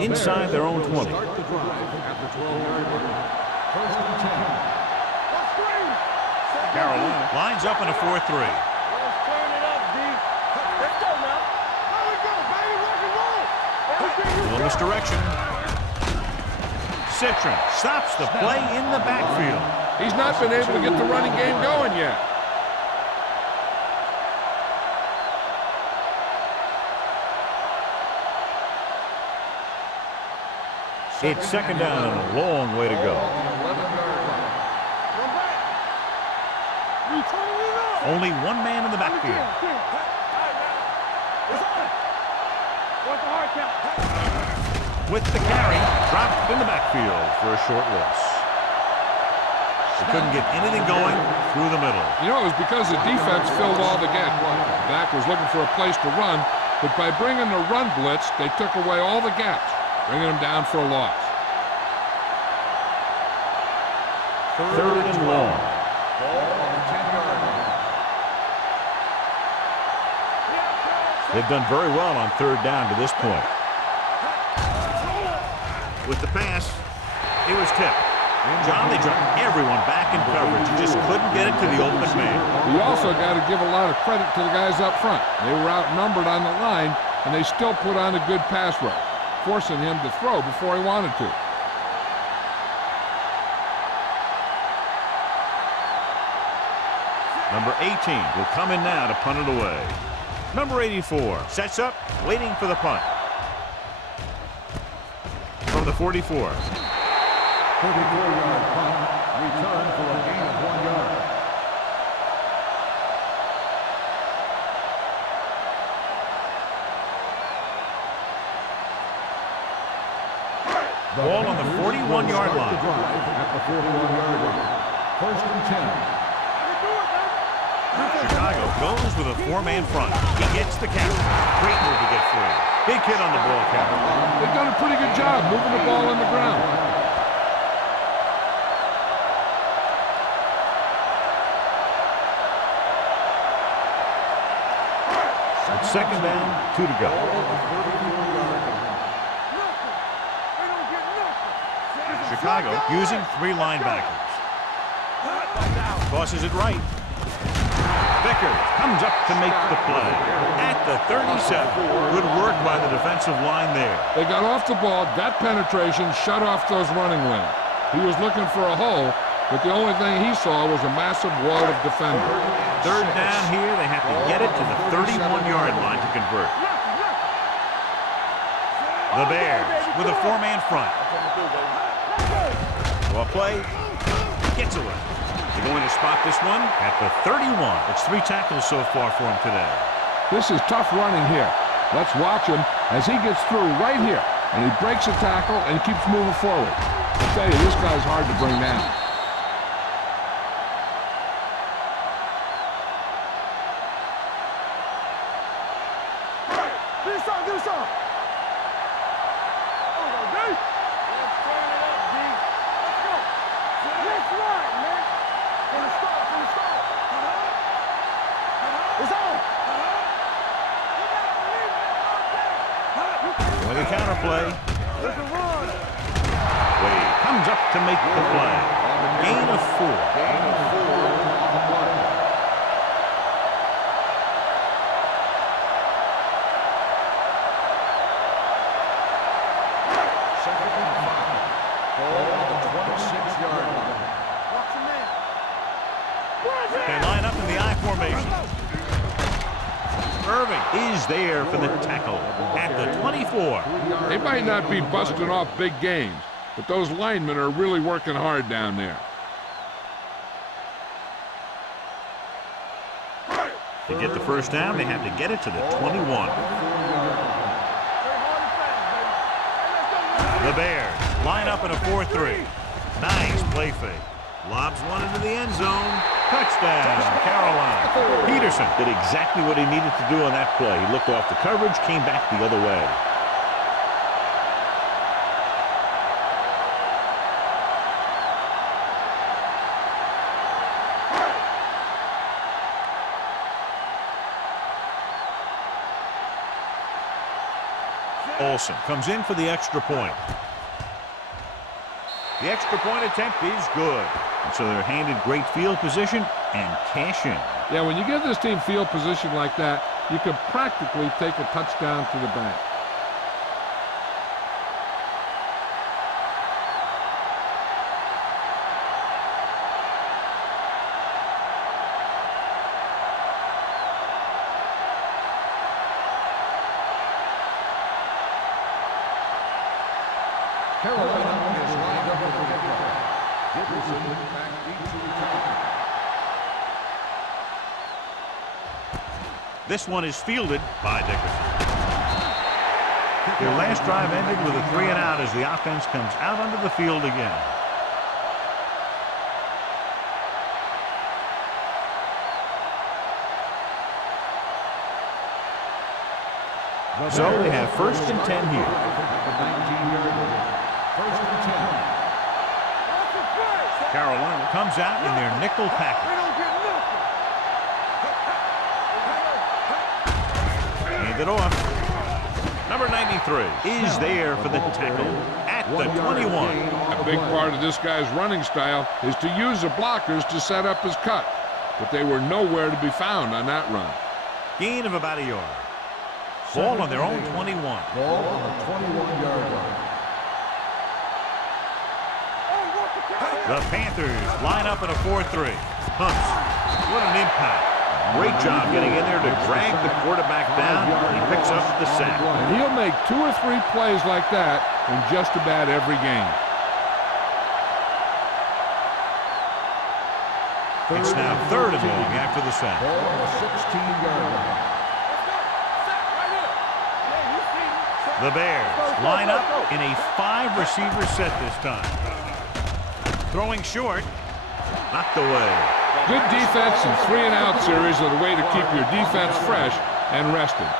Inside their own 20. Start the drive at the 12-yard line. First and 10. Carolina lines up in a 4-3. Let's turn it up, D. Let's go now. There we go, baby. Rock and roll. Everything you Little misdirection. Citron stops the play in the backfield. He's not been able to get the running game going yet. It's second down and a long way to go. On the 11-yard line. Run back. You turning it up. Only one man in the backfield. What's the hard count? With the carry, dropped in the backfield for a short loss. They couldn't get anything going through the middle. You know, it was because the defense filled all the gaps. The back was looking for a place to run, but by bringing the run blitz, they took away all the gaps, bringing them down for a loss. Third and long. Ball on the 10-yard line. They've done very well on third down to this point. With the pass, it was tipped. John, they dropped everyone back in coverage. You just couldn't get it to the open man. You also got to give a lot of credit to the guys up front. They were outnumbered on the line, and they still put on a good pass rush, forcing him to throw before he wanted to. Number 18 will come in now to punt it away. Number 84 sets up, waiting for the punt. From the 44. 44-yard punt, return for a gain of 1 yard. Ball on the 41-yard line. At the 41-yard line. First and 10. Chicago goes with a four-man front. He gets the catch. Great move to get free. Big hit on the ball carrier. They've done a pretty good job moving the ball on the ground. It's second down, 2 to go. Chicago using 3 linebackers. Tosses it right. Vickers comes up to make the play. At the 37. Good work by the defensive line there. They got off the ball, got penetration, shut off those running lanes. He was looking for a hole, but the only thing he saw was a massive wall of defenders. Third down here, they have to get it to the 31-yard line to convert. The Bears with a four-man front. Well play, gets away. They're going to spot this one at the 31. It's 3 tackles so far for him today. This is tough running here. Let's watch him as he gets through right here. And he breaks a tackle and keeps moving forward. I tell you, this guy's hard to bring down. With a counter play. Wade comes up to make the play. Gain of 4. On the play. Second and 5. Ball on the 26-yard line. They line up in the I formation. Irving is there for the tackle at the 24. They might not be busting off big games, but those linemen are really working hard down there. To get the first down, they have to get it to the 21. The Bears line up in a 4-3. Nice play fake. Lobs one into the end zone. Touchdown, Carolina. Peterson did exactly what he needed to do on that play. He looked off the coverage, came back the other way. Olsen comes in for the extra point. The extra point attempt is good. And so they're handed great field position and cash in. Yeah, when you give this team field position like that, you can practically take a touchdown to the bank. Carolina is lined up with the kickoff. Dickerson back deep to return. This one is fielded by Dickerson. Their last drive ended with a 3-and-out as the offense comes out onto the field again. So they have 1st and 10 here. First and 10. Carolina comes out in their nickel package. Hand it off. Number 93 is there for the tackle at the 21. A big part of this guy's running style is to use the blockers to set up his cut, but they were nowhere to be found on that run. Gain of about a yard. Ball on their own 21. Ball on the 21-yard line. The Panthers line up in a 4-3. Hunts. What an impact. Great job getting in there to drag the quarterback down. He picks up the sack. And he'll make 2 or 3 plays like that in just about every game. It's now 3rd and long after the sack. Ball on the 16-yard line. The Bears line up in a 5-receiver set this time. Throwing short. Knocked away. Good defense and 3-and-out series are the way to keep your defense fresh and rested.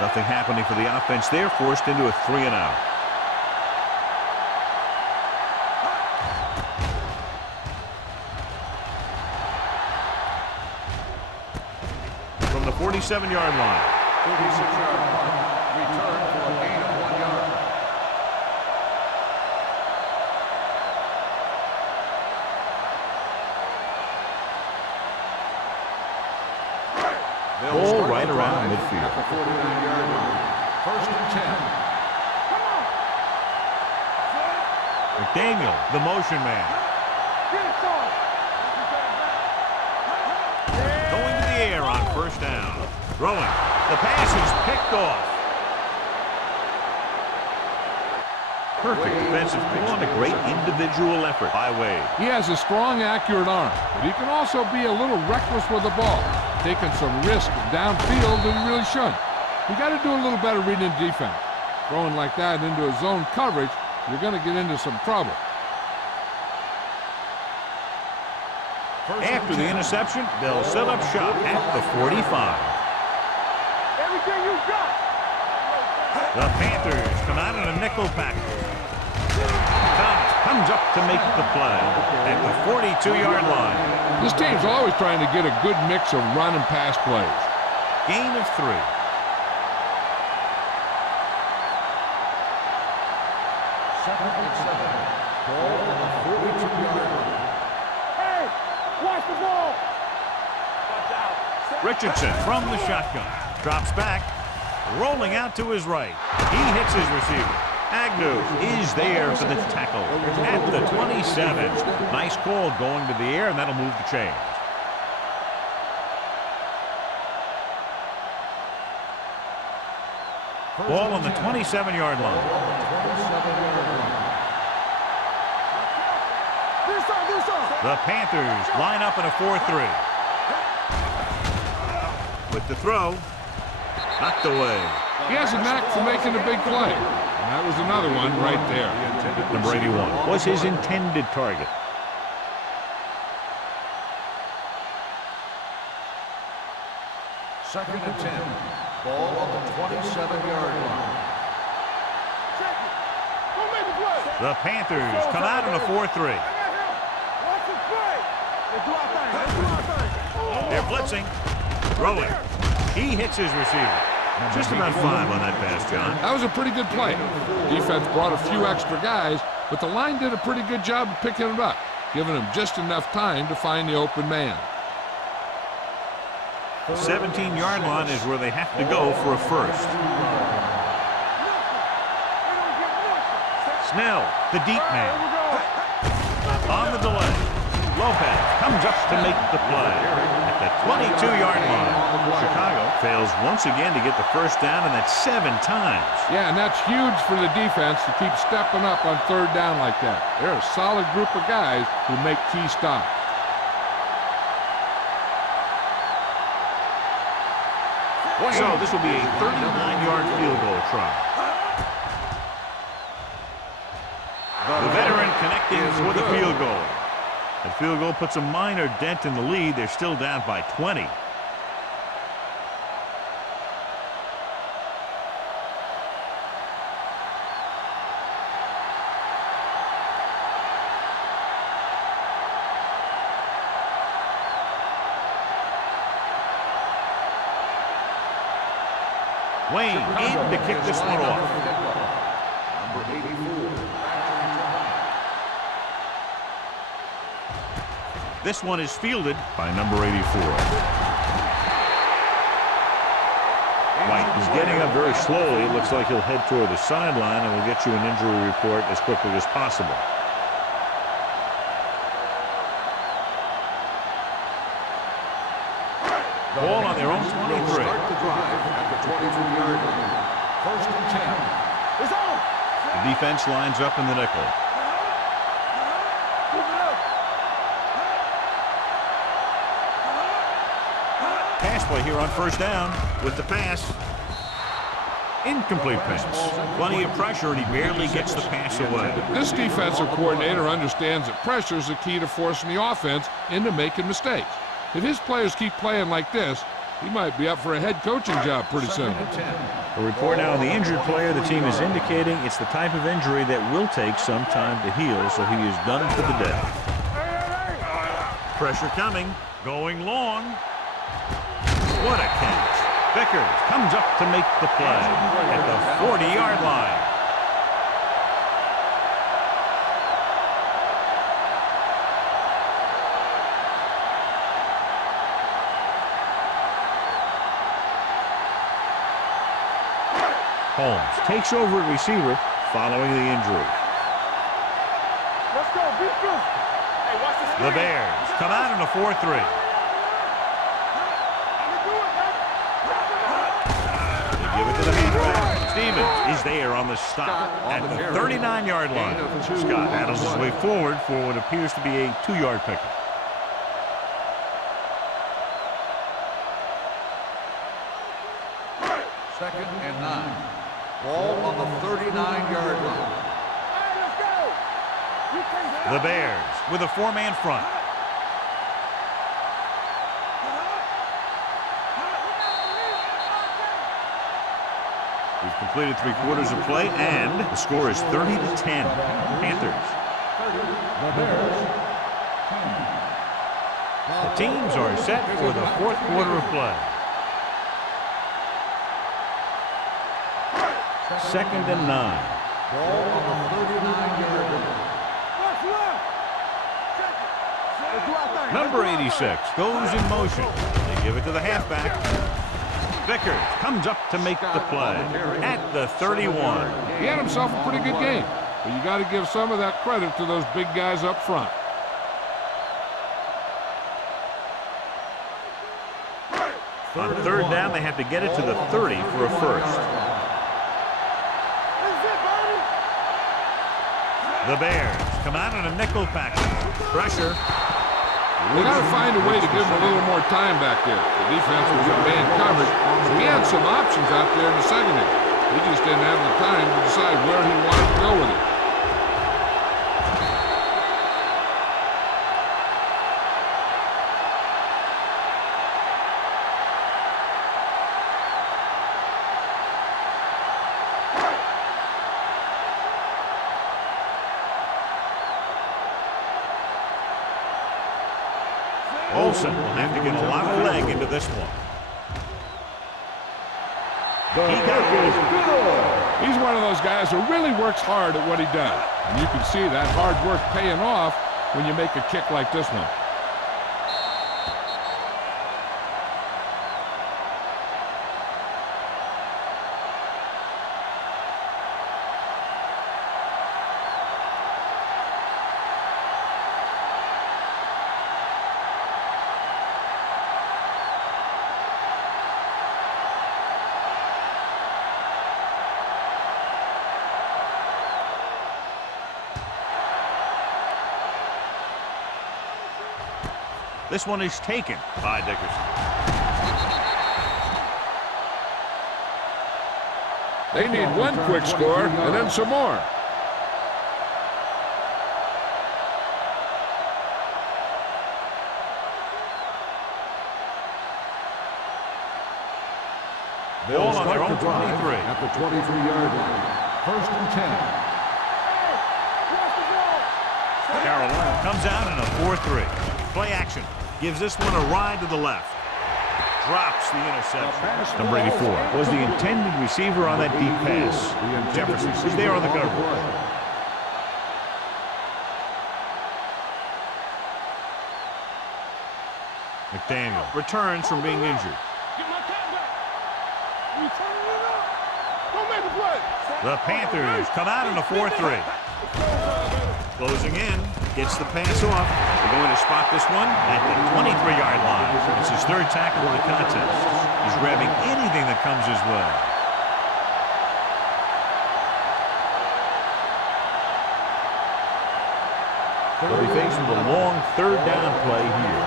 Nothing happening for the offense there, forced into a 3-and-out. From the 47-yard line. 36-yard line. Return for a gain of 1 yard. Ball right around midfield. At the 49-yard line. 1st and 10. McDaniel, the motion man. Going to the air on 1st down. Throwing. The pass is picked off. Perfect defensive call and a great individual effort by Wade. He has a strong, accurate arm, but he can also be a little reckless with the ball, taking some risk downfield that he really shouldn't. You got to do a little better reading defense. Throwing like that into a zone coverage, you're going to get into some trouble. After the interception, they'll set up shop at the 45. Everything you got. The Panthers come out in a nickel package. Comes up to make the play at the 42-yard line. This team's always trying to get a good mix of run and pass plays. Gain of 3. Second and 7. Ball on the 42-yard line. Hey, watch the ball. Watch out. Richardson from the shotgun. Drops back. Rolling out to his right. He hits his receiver. Agnew is there for the tackle at the 27. Nice call going to the air, and that'll move the chains. Ball on the 27-yard line. The Panthers line up in a 4-3. With the throw. Knocked away. He has a knack for making a big play. And that was another one right there. Number 81 was his intended target. Second and 10. Ball on the 27-yard line. The Panthers come out in a 4-3. They're blitzing. Throwing. He hits his receiver. Just about 5 on that pass, John. That was a pretty good play. The defense brought a few extra guys, but the line did a pretty good job of picking it up, giving him just enough time to find the open man. The 17-yard line is where they have to go for a first. Snell, the deep man. On the delay. Lopez comes up to make the play at the 22-yard line. Chicago fails once again to get the first down, and that's 7 times. Yeah, and that's huge for the defense to keep stepping up on third down like that. They're a solid group of guys who make key stops. So this will be a 39-yard field goal try. The veteran connecting for the field goal. That field goal puts a minor dent in the lead. They're still down by 20. Wayne in to kick this one off. Number 84. This one is fielded by number 84. White is getting up very slowly. It looks like he'll head toward the sideline, and we'll get you an injury report as quickly as possible. Ball on their own 23. Start the drive at the 22-yard line. First and 10. It's on. The defense lines up in the nickel. Pass play here on first down with the pass. Incomplete pass. Plenty of pressure, and he barely gets the pass away. This defensive coordinator understands that pressure is the key to forcing the offense into making mistakes. If his players keep playing like this, he might be up for a head coaching job pretty soon. A report now on the injured player. The team is indicating it's the type of injury that will take some time to heal, so he is done for the day. Pressure coming, going long. What a catch. Vickers comes up to make the play at the 40-yard line. Holmes takes over at receiver following the injury. Let's go. Be good. Hey, watch the screen. The Bears come out in a 4-3. They give it to the halfback. Stevens is there on the stop at the 39-yard line. Scott battles his way forward for what appears to be a 2-yard pickup. Second and 9. Ball on the 39-yard line. Hey, let's go. You can't The Bears with a 4-man front. We've completed 3 quarters of play, and the score is 30-10. Panthers. The teams are set for the 4th quarter of play. Second and 9. Ball on the 39-yard line. Number 86 goes in motion. They give it to the halfback. Vickers comes up to make the play at the 31. He had himself a pretty good game, but you got to give some of that credit to those big guys up front. On third down, they have to get it to the 30 for a first. The Bears come out in a nickel package. Pressure. They got to find a way to give him a little more time back there. The defense was in man coverage, so he had some options out there in the secondary. He just didn't have the time to decide where he wanted to go with it. Olsen will have to get a lot of leg into this one. He got it. He's one of those guys who really works hard at what he does. And you can see that hard work paying off when you make a kick like this one. This one is taken by Dickerson. They need one quick score and then some more. Ball on their own 23. At the 23-yard line. 1st and 10. Carolina comes out in a 4-3. Play action. Gives this one a ride to the left. Drops the interception. Number 84 was the intended receiver on that deep pass. Jefferson is there on the coverage. McDaniel returns from being injured. Get my cat back. You turning it up. Don't make a play. The Panthers come out in a 4-3. Closing in. Gets the pass off. They're going to spot this one at the 23-yard line. It's his third tackle of the contest. He's grabbing anything that comes his way. They'll be faced with a long third down play here.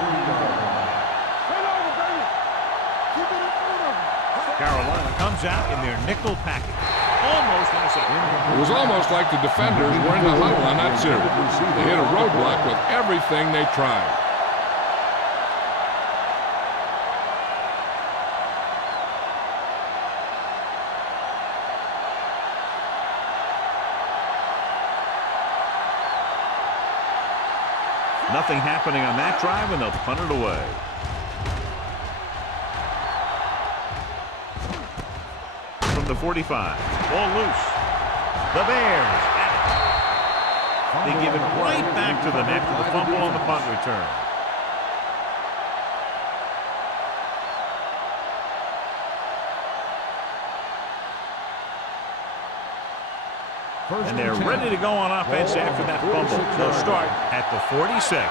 Carolina comes out in their nickel package. Almost intercepted. It was almost like the defenders were in the huddle on that series. They hit a roadblock with everything they tried. Nothing happening on that drive, and they'll punt it away. From the 45, ball loose. The Bears have it. They give it right back to the net for the fumble on the punt return. And they're ready to go on offense after that fumble. They'll start at the 46.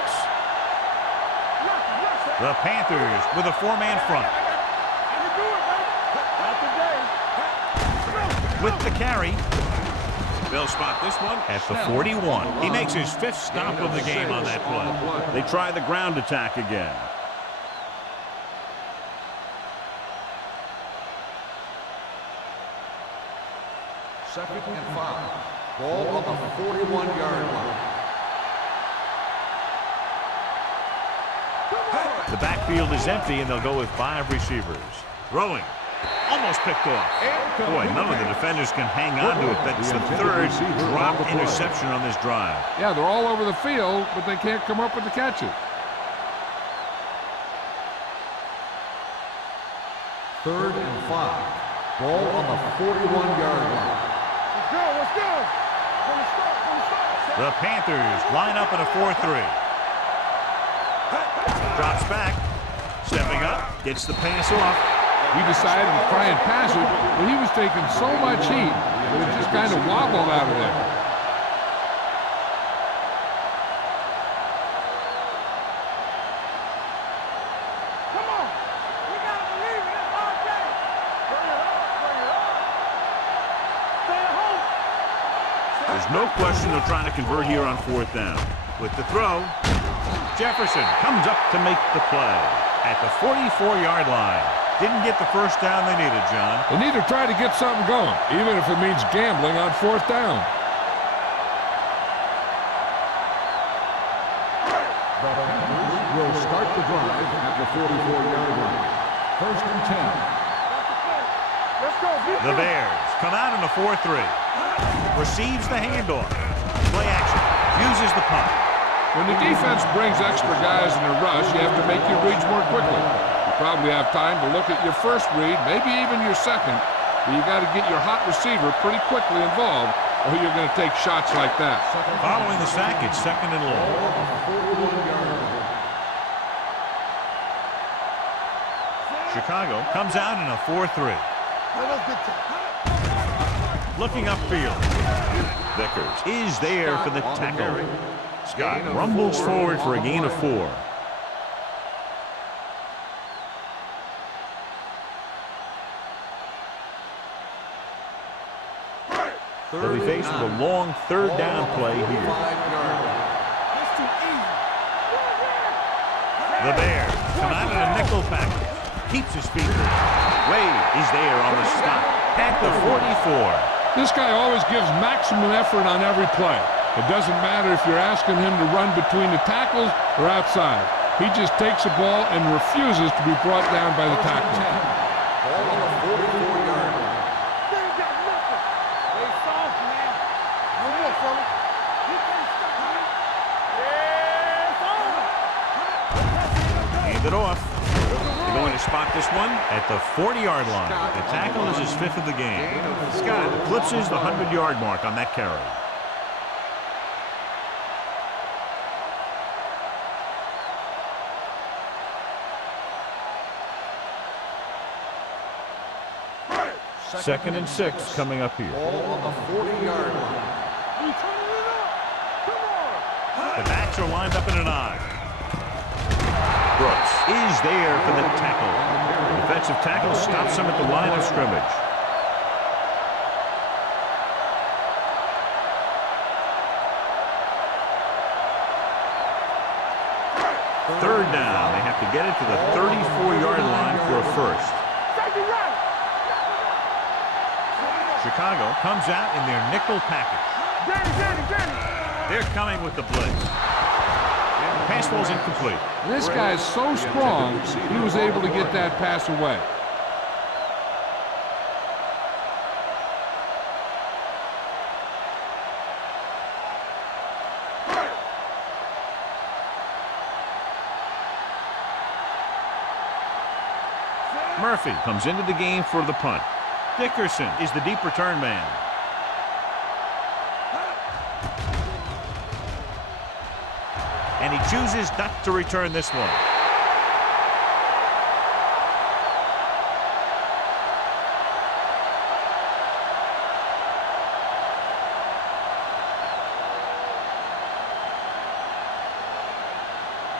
The Panthers with a four-man front. With the carry. They'll spot this one at the 41. He makes his fifth stop of the game on that play. They try the ground attack again. Second and 5. Ball on the 41-yard line. The backfield is empty, and they'll go with 5 receivers. Throwing. Almost picked off. Boy, none of the defenders can hang on to it. That's the third dropped interception on this drive. Yeah, they're all over the field, but they can't come up with the catches. Third and 5. Ball on the 41-yard line. Let's go. The Panthers line up in a 4-3. Drops back. Stepping up. Gets the pass off. He decided to try and pass it, but he was taking so much heat that it just kind of wobbled out of there. Come on. You got to believe in this hard game. Bring it up. Stay at home. There's no question they're trying to convert here on 4th down. With the throw, Jefferson comes up to make the play at the 44-yard line. Didn't get the first down they needed, John. They need to try to get something going, even if it means gambling on 4th down. The Panthers will start the drive at the 44-yard line. 1st and 10. Let's go. The Bears come out in a 4-3. Receives the handoff. Play action. Uses the punt. When the defense brings extra guys in a rush, you have to make your reads more quickly. You probably have time to look at your first read, maybe even your second, but you got to get your hot receiver pretty quickly involved, or you're going to take shots like that. Following the sack, it's 2nd and long. Chicago comes out in a 4-3. Looking upfield. Vickers is there for the tackle. Scott rumbles forward for a gain of 4. They'll be faced with a long 3rd down play here. The Bears come out in a nickel package. Keeps his feet. Wade is there on the stop at the 44. This guy always gives maximum effort on every play. It doesn't matter if you're asking him to run between the tackles or outside. He just takes the ball and refuses to be brought down by the tackle. Ball on the 44-yard line. They ain't got nothing. They soft, man. No more, fella. You can't stop me. Yeah, it's on. Hand it off. They're going to spot this one at the 40-yard line. The tackle is his 5th of the game. Scott eclipses the 100-yard mark on that carry. Second and 6 coming up here. Ball on the 40-yard line. You turning it up. Come on. The backs are lined up in an I. Brooks is there for the tackle. The defensive tackle stops him at the line of scrimmage. Third down. They have to get it to the 34-yard line for a first. Safety right. Chicago comes out in their nickel package. Danny. They're coming with the blitz. And the pass ball's incomplete. This guy is so strong, he was able to get that pass away. Murphy comes into the game for the punt. Dickerson is the deep return man. And he chooses not to return this one.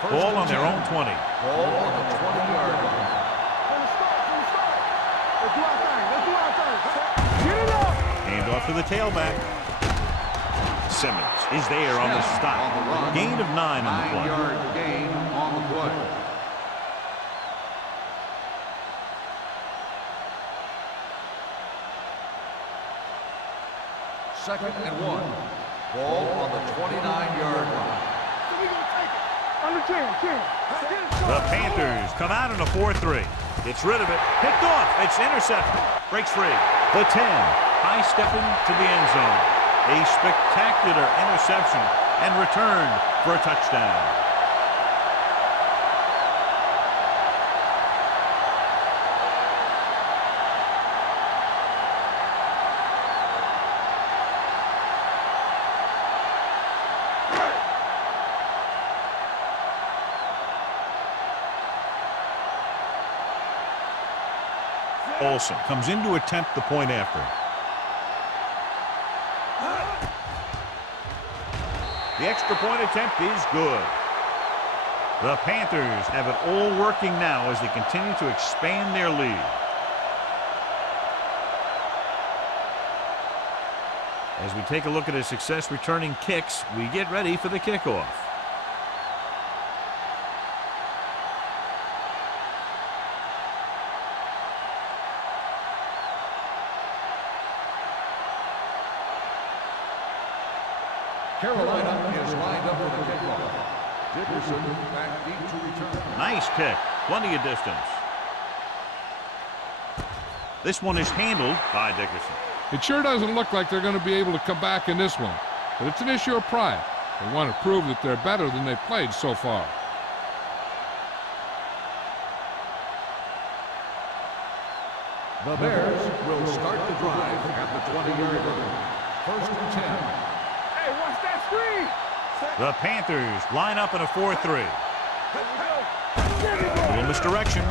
Ball on their own 20. Ball on the 20-yard line. From the start. Let's do our thing. Get it up. Hand off to the tailback. Simmons is there on the stop. Gain of 9 on the play. 9-yard gain on the play. Second and 1. Ball on the 29-yard line. So we gonna take it. Under 10. The Panthers come out in a 4-3. Gets rid of it. Picked off. It's intercepted. Breaks free. The 10. High stepping to the end zone. A spectacular interception and returned for a touchdown. Olsen comes in to attempt the point after. The extra point attempt is good. The Panthers have it all working now as they continue to expand their lead. As we take a look at his success returning kicks, we get ready for the kickoff. Carolina is lined up for the kickoff. Dickerson back deep to return. Nice kick. Plenty of distance. This one is handled by Dickerson. It sure doesn't look like they're going to be able to come back in this one, but it's an issue of pride. They want to prove that they're better than they've played so far. The Bears will start the drive at the 20-yard line. First and 10. Hey, watch that screen. The Panthers line up in a 4-3. A little misdirection.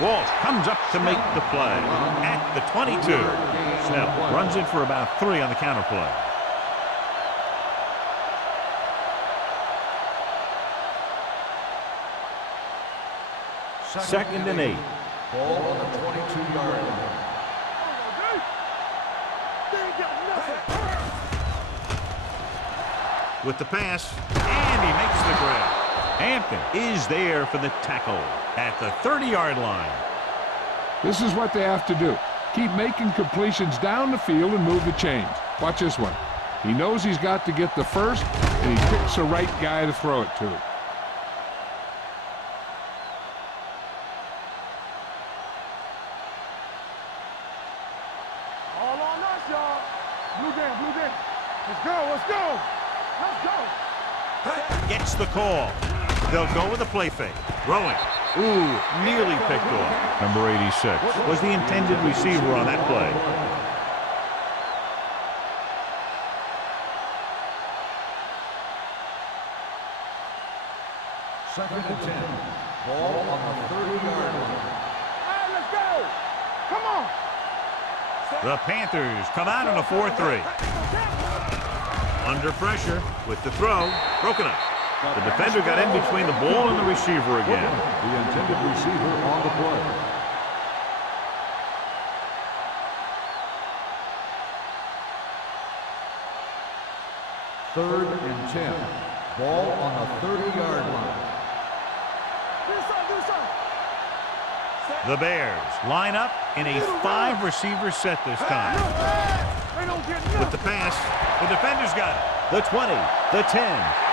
Walsh comes up to make the play at the 22. Snell runs it for about 3 on the counter play. Second and 8. Ball on the 22-yard line. They ain't got nothing. With the pass, and he makes the grab. Hampton is there for the tackle at the 30-yard line. This is what they have to do. Keep making completions down the field and move the chains. Watch this one. He knows he's got to get the first, and he picks the right guy to throw it to. All on us, y'all. Blue game, blue game. Let's go, let's go. Let's go. Gets the call. They'll go with a play fake. Throwing. Ooh, nearly picked off. Number 86 was the intended receiver on that play. Second and 10. Ball on the 30-yard line. All right, let's go. Come on. The Panthers come out on a 4-3. Under pressure with the throw. Broken up. The defender got in between the ball and the receiver again. The intended receiver on the play. Third and 10. Ball on the 30-yard line. Do something. The Bears line up in a 5-receiver set this time. They don't get With the pass, the defender's got it. The 20, the 10,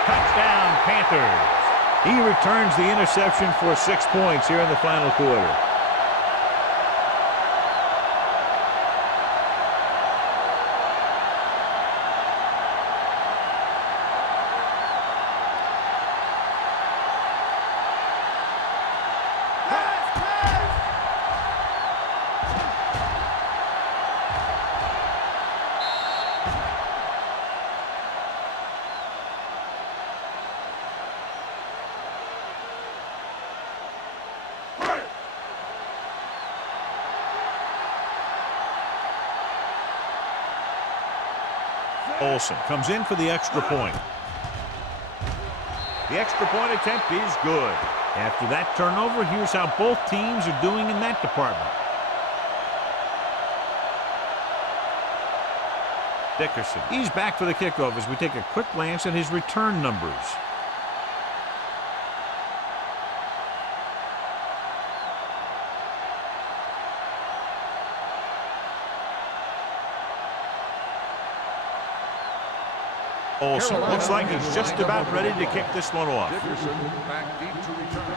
touchdown Panthers. He returns the interception for 6 points here in the final quarter. Olsen comes in for the extra point. The extra point attempt is good. After that turnover, here's how both teams are doing in that department. Dickerson, he's back for the kickoff as we take a quick glance at his return numbers. Olsen looks like he's just about ready to kick this one off. Dickerson back deep to return.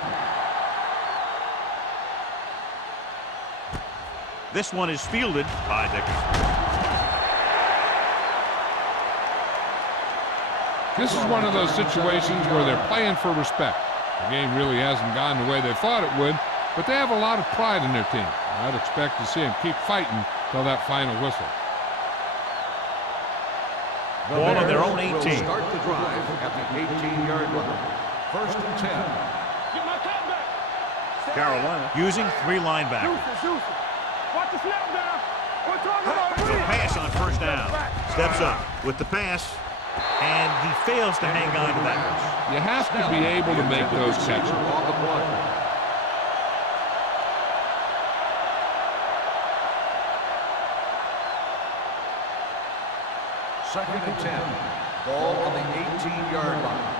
This one is fielded by Dickerson. This is one of those situations where they're playing for respect. The game really hasn't gone the way they thought it would, but they have a lot of pride in their team. I'd expect to see them keep fighting till that final whistle. Ball on their own 18. Will start the drive at the 18-yard line. First and 10. Get my top back. Carolina using 3 linebackers. Deuces. Watch the snap down. We're talking about The pass on first down. Steps up with the pass, and he fails to hang on to that one. You have to be able to make those catches. On the play. Second and 10. Ball on the 18-yard line.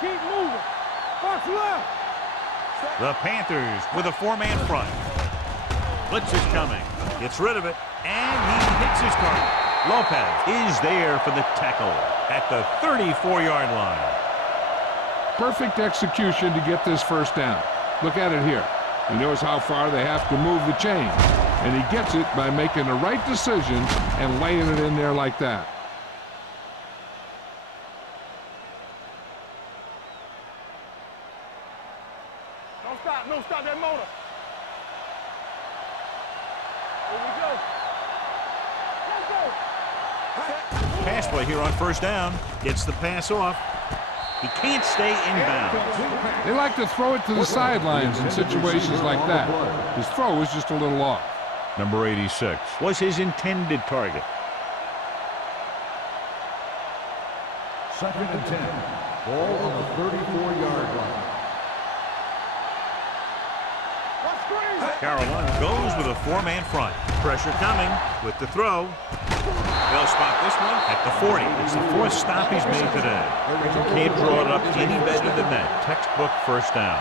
Keep moving. Watch left. The Panthers with a 4-man front. Blitz is coming. Gets rid of it, and he hits his target. Lopez is there for the tackle at the 34-yard line. Perfect execution to get this first down. Look at it here. He knows how far they have to move the chains, and he gets it by making the right decision and laying it in there like that. Don't stop that motor. Here we go. Let's go. Pass play here on first down. Gets the pass off. He can't stay inbound. They like to throw it to the sidelines in situations like that. His throw is just a little off. Number 86 was his intended target. Second and 10. Ball on the 34-yard line. Carolina goes with a 4-man front. Pressure coming with the throw. They'll spot this one at the 40. It's the fourth stop he's made today. Can't draw it up any better than that. Textbook first down.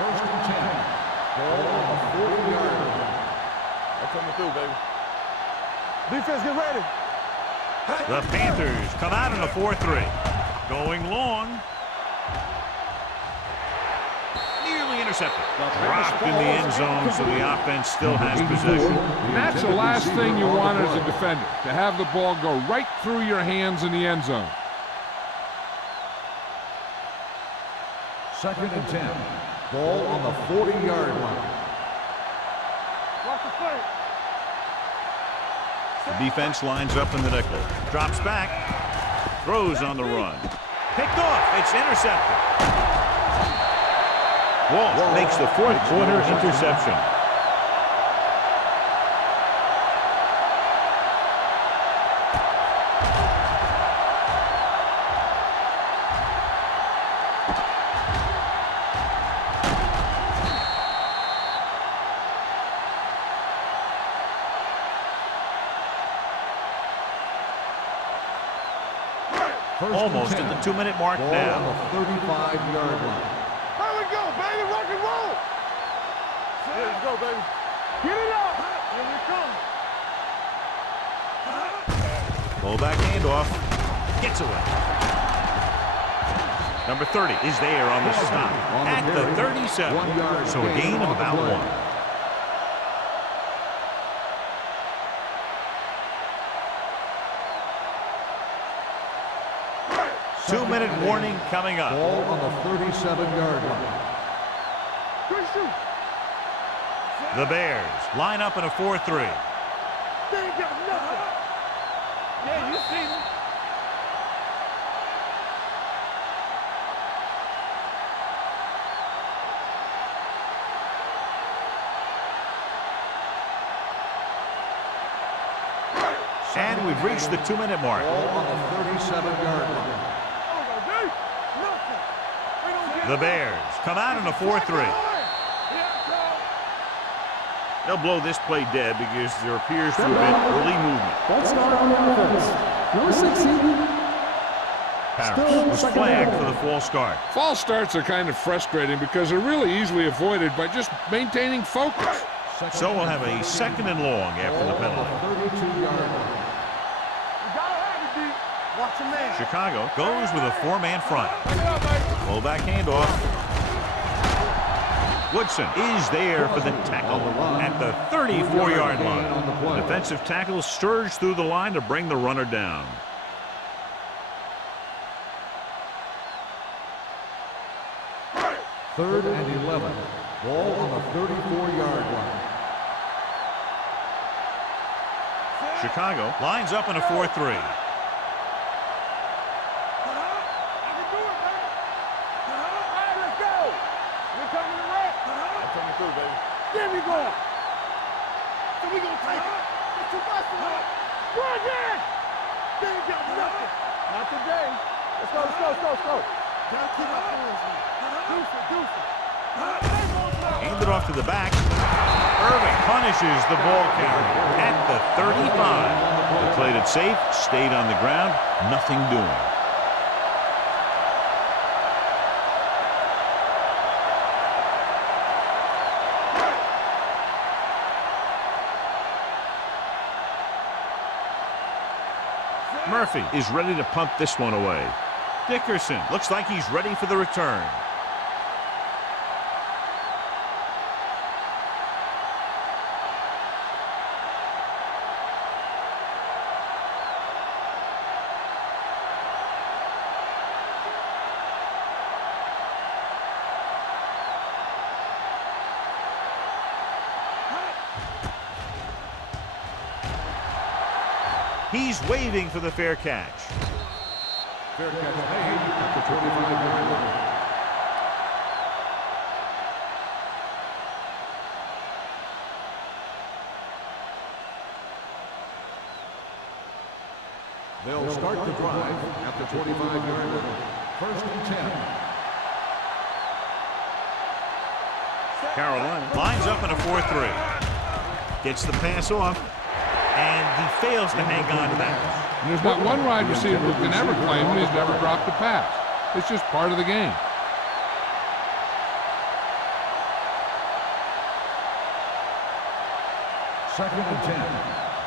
First and 10. Ball on the 40-yard line. That's coming through, baby. Defense, get ready. The Panthers come out in a 4-3. Going long. Nearly intercepted. Dropped in the end zone, so the offense still has possession. That's the last thing you want as a defender, to have the ball go right through your hands in the end zone. Second and 10. Ball on the 40-yard line. Watch the play. The defense lines up in the nickel. Drops back. Throws on the run. Picked off. It's intercepted. Walsh makes the fourth quarter interception. Almost at the 2-minute mark Ball now. on the 35-yard line. Here we go, baby. Rock and roll. Here we go, baby. Get it up. Here we come. Fullback handoff. Gets away. Number 30 is there on the stop at the 37. So a gain of about 1. 2-minute warning coming up. Ball on the 37-yard line. The Bears line up in a 4-3. They ain't got nothing. Yeah, you see me. And we've reached the 2-minute mark. Ball on the 37-yard line. The Bears come out in a 4-3. They'll blow this play dead because there appears to have been early movement. False start on the offense. Number 16. Parrish was flagged for the false start. False starts are kind of frustrating because they're really easily avoided by just maintaining focus. So we'll have a 2nd and long after the penalty. 32-yard line. You gotta have it, D. Watch your man. Chicago goes with a 4-man front. Fullback handoff. Woodson is there for the tackle at the 34-yard line. Defensive tackles surge through the line to bring the runner down. Third and 11. Ball on the 34-yard line. Chicago lines up in a 4-3. There we go. So we gonna take it. It's too much for us. Run again. They ain't got nothing. Not today. Let's go, let's go, let's go, let's go. Gotta keep up Deuce it. Handed off to the back. Irving punishes the ball carrier at the 35. They played it safe, stayed on the ground, nothing doing. Murphy is ready to punt this one away. Dickerson looks like he's ready for the return. He's waving for the fair catch. Fair catch made at the 25-yard line. They'll start the drive at the 25-yard line. First and 10. Carolina lines up in a 4-3. Gets the pass off, and he fails to hang on to that. And there's not one wide receiver who can ever claim he's never dropped a pass. It's just part of the game. Second and 10.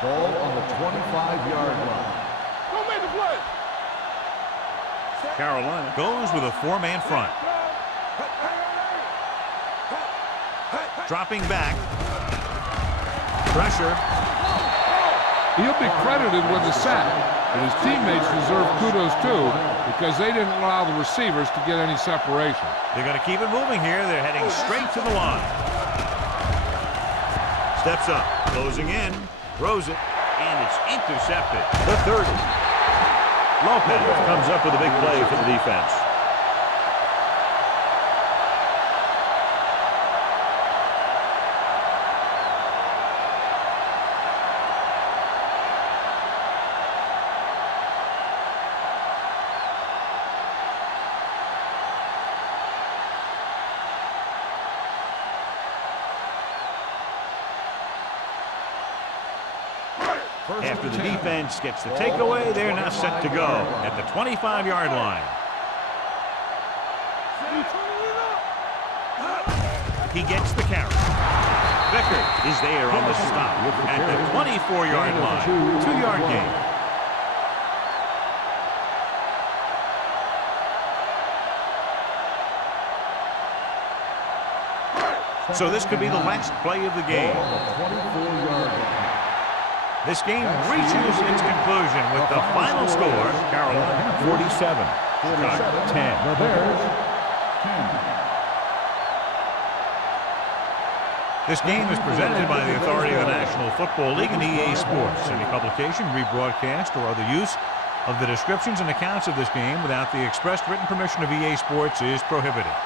Ball on the 25-yard line. Don't make the play. Carolina goes with a 4-man front. Dropping back. Pressure. He'll be credited with a sack, but his teammates deserve kudos too because they didn't allow the receivers to get any separation. They're going to keep it moving here. They're heading straight to the line. Steps up, closing in, throws it, and it's intercepted. The 30. Lopez comes up with a big play for the defense. After the defense gets the takeaway, they're now set to go at the 25-yard line. He gets the carry. Becker is there on the stop at the 24-yard line. 2-yard gain. So this could be the last play of the game. This game reaches its conclusion with the final score, Carolina 47, Chicago 10. The Bears 10. This game is presented by the authority of the National Football League and EA Sports. Any publication, rebroadcast, or other use of the descriptions and accounts of this game without the expressed written permission of EA Sports is prohibited.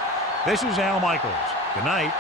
This is Al Michaels. Good night.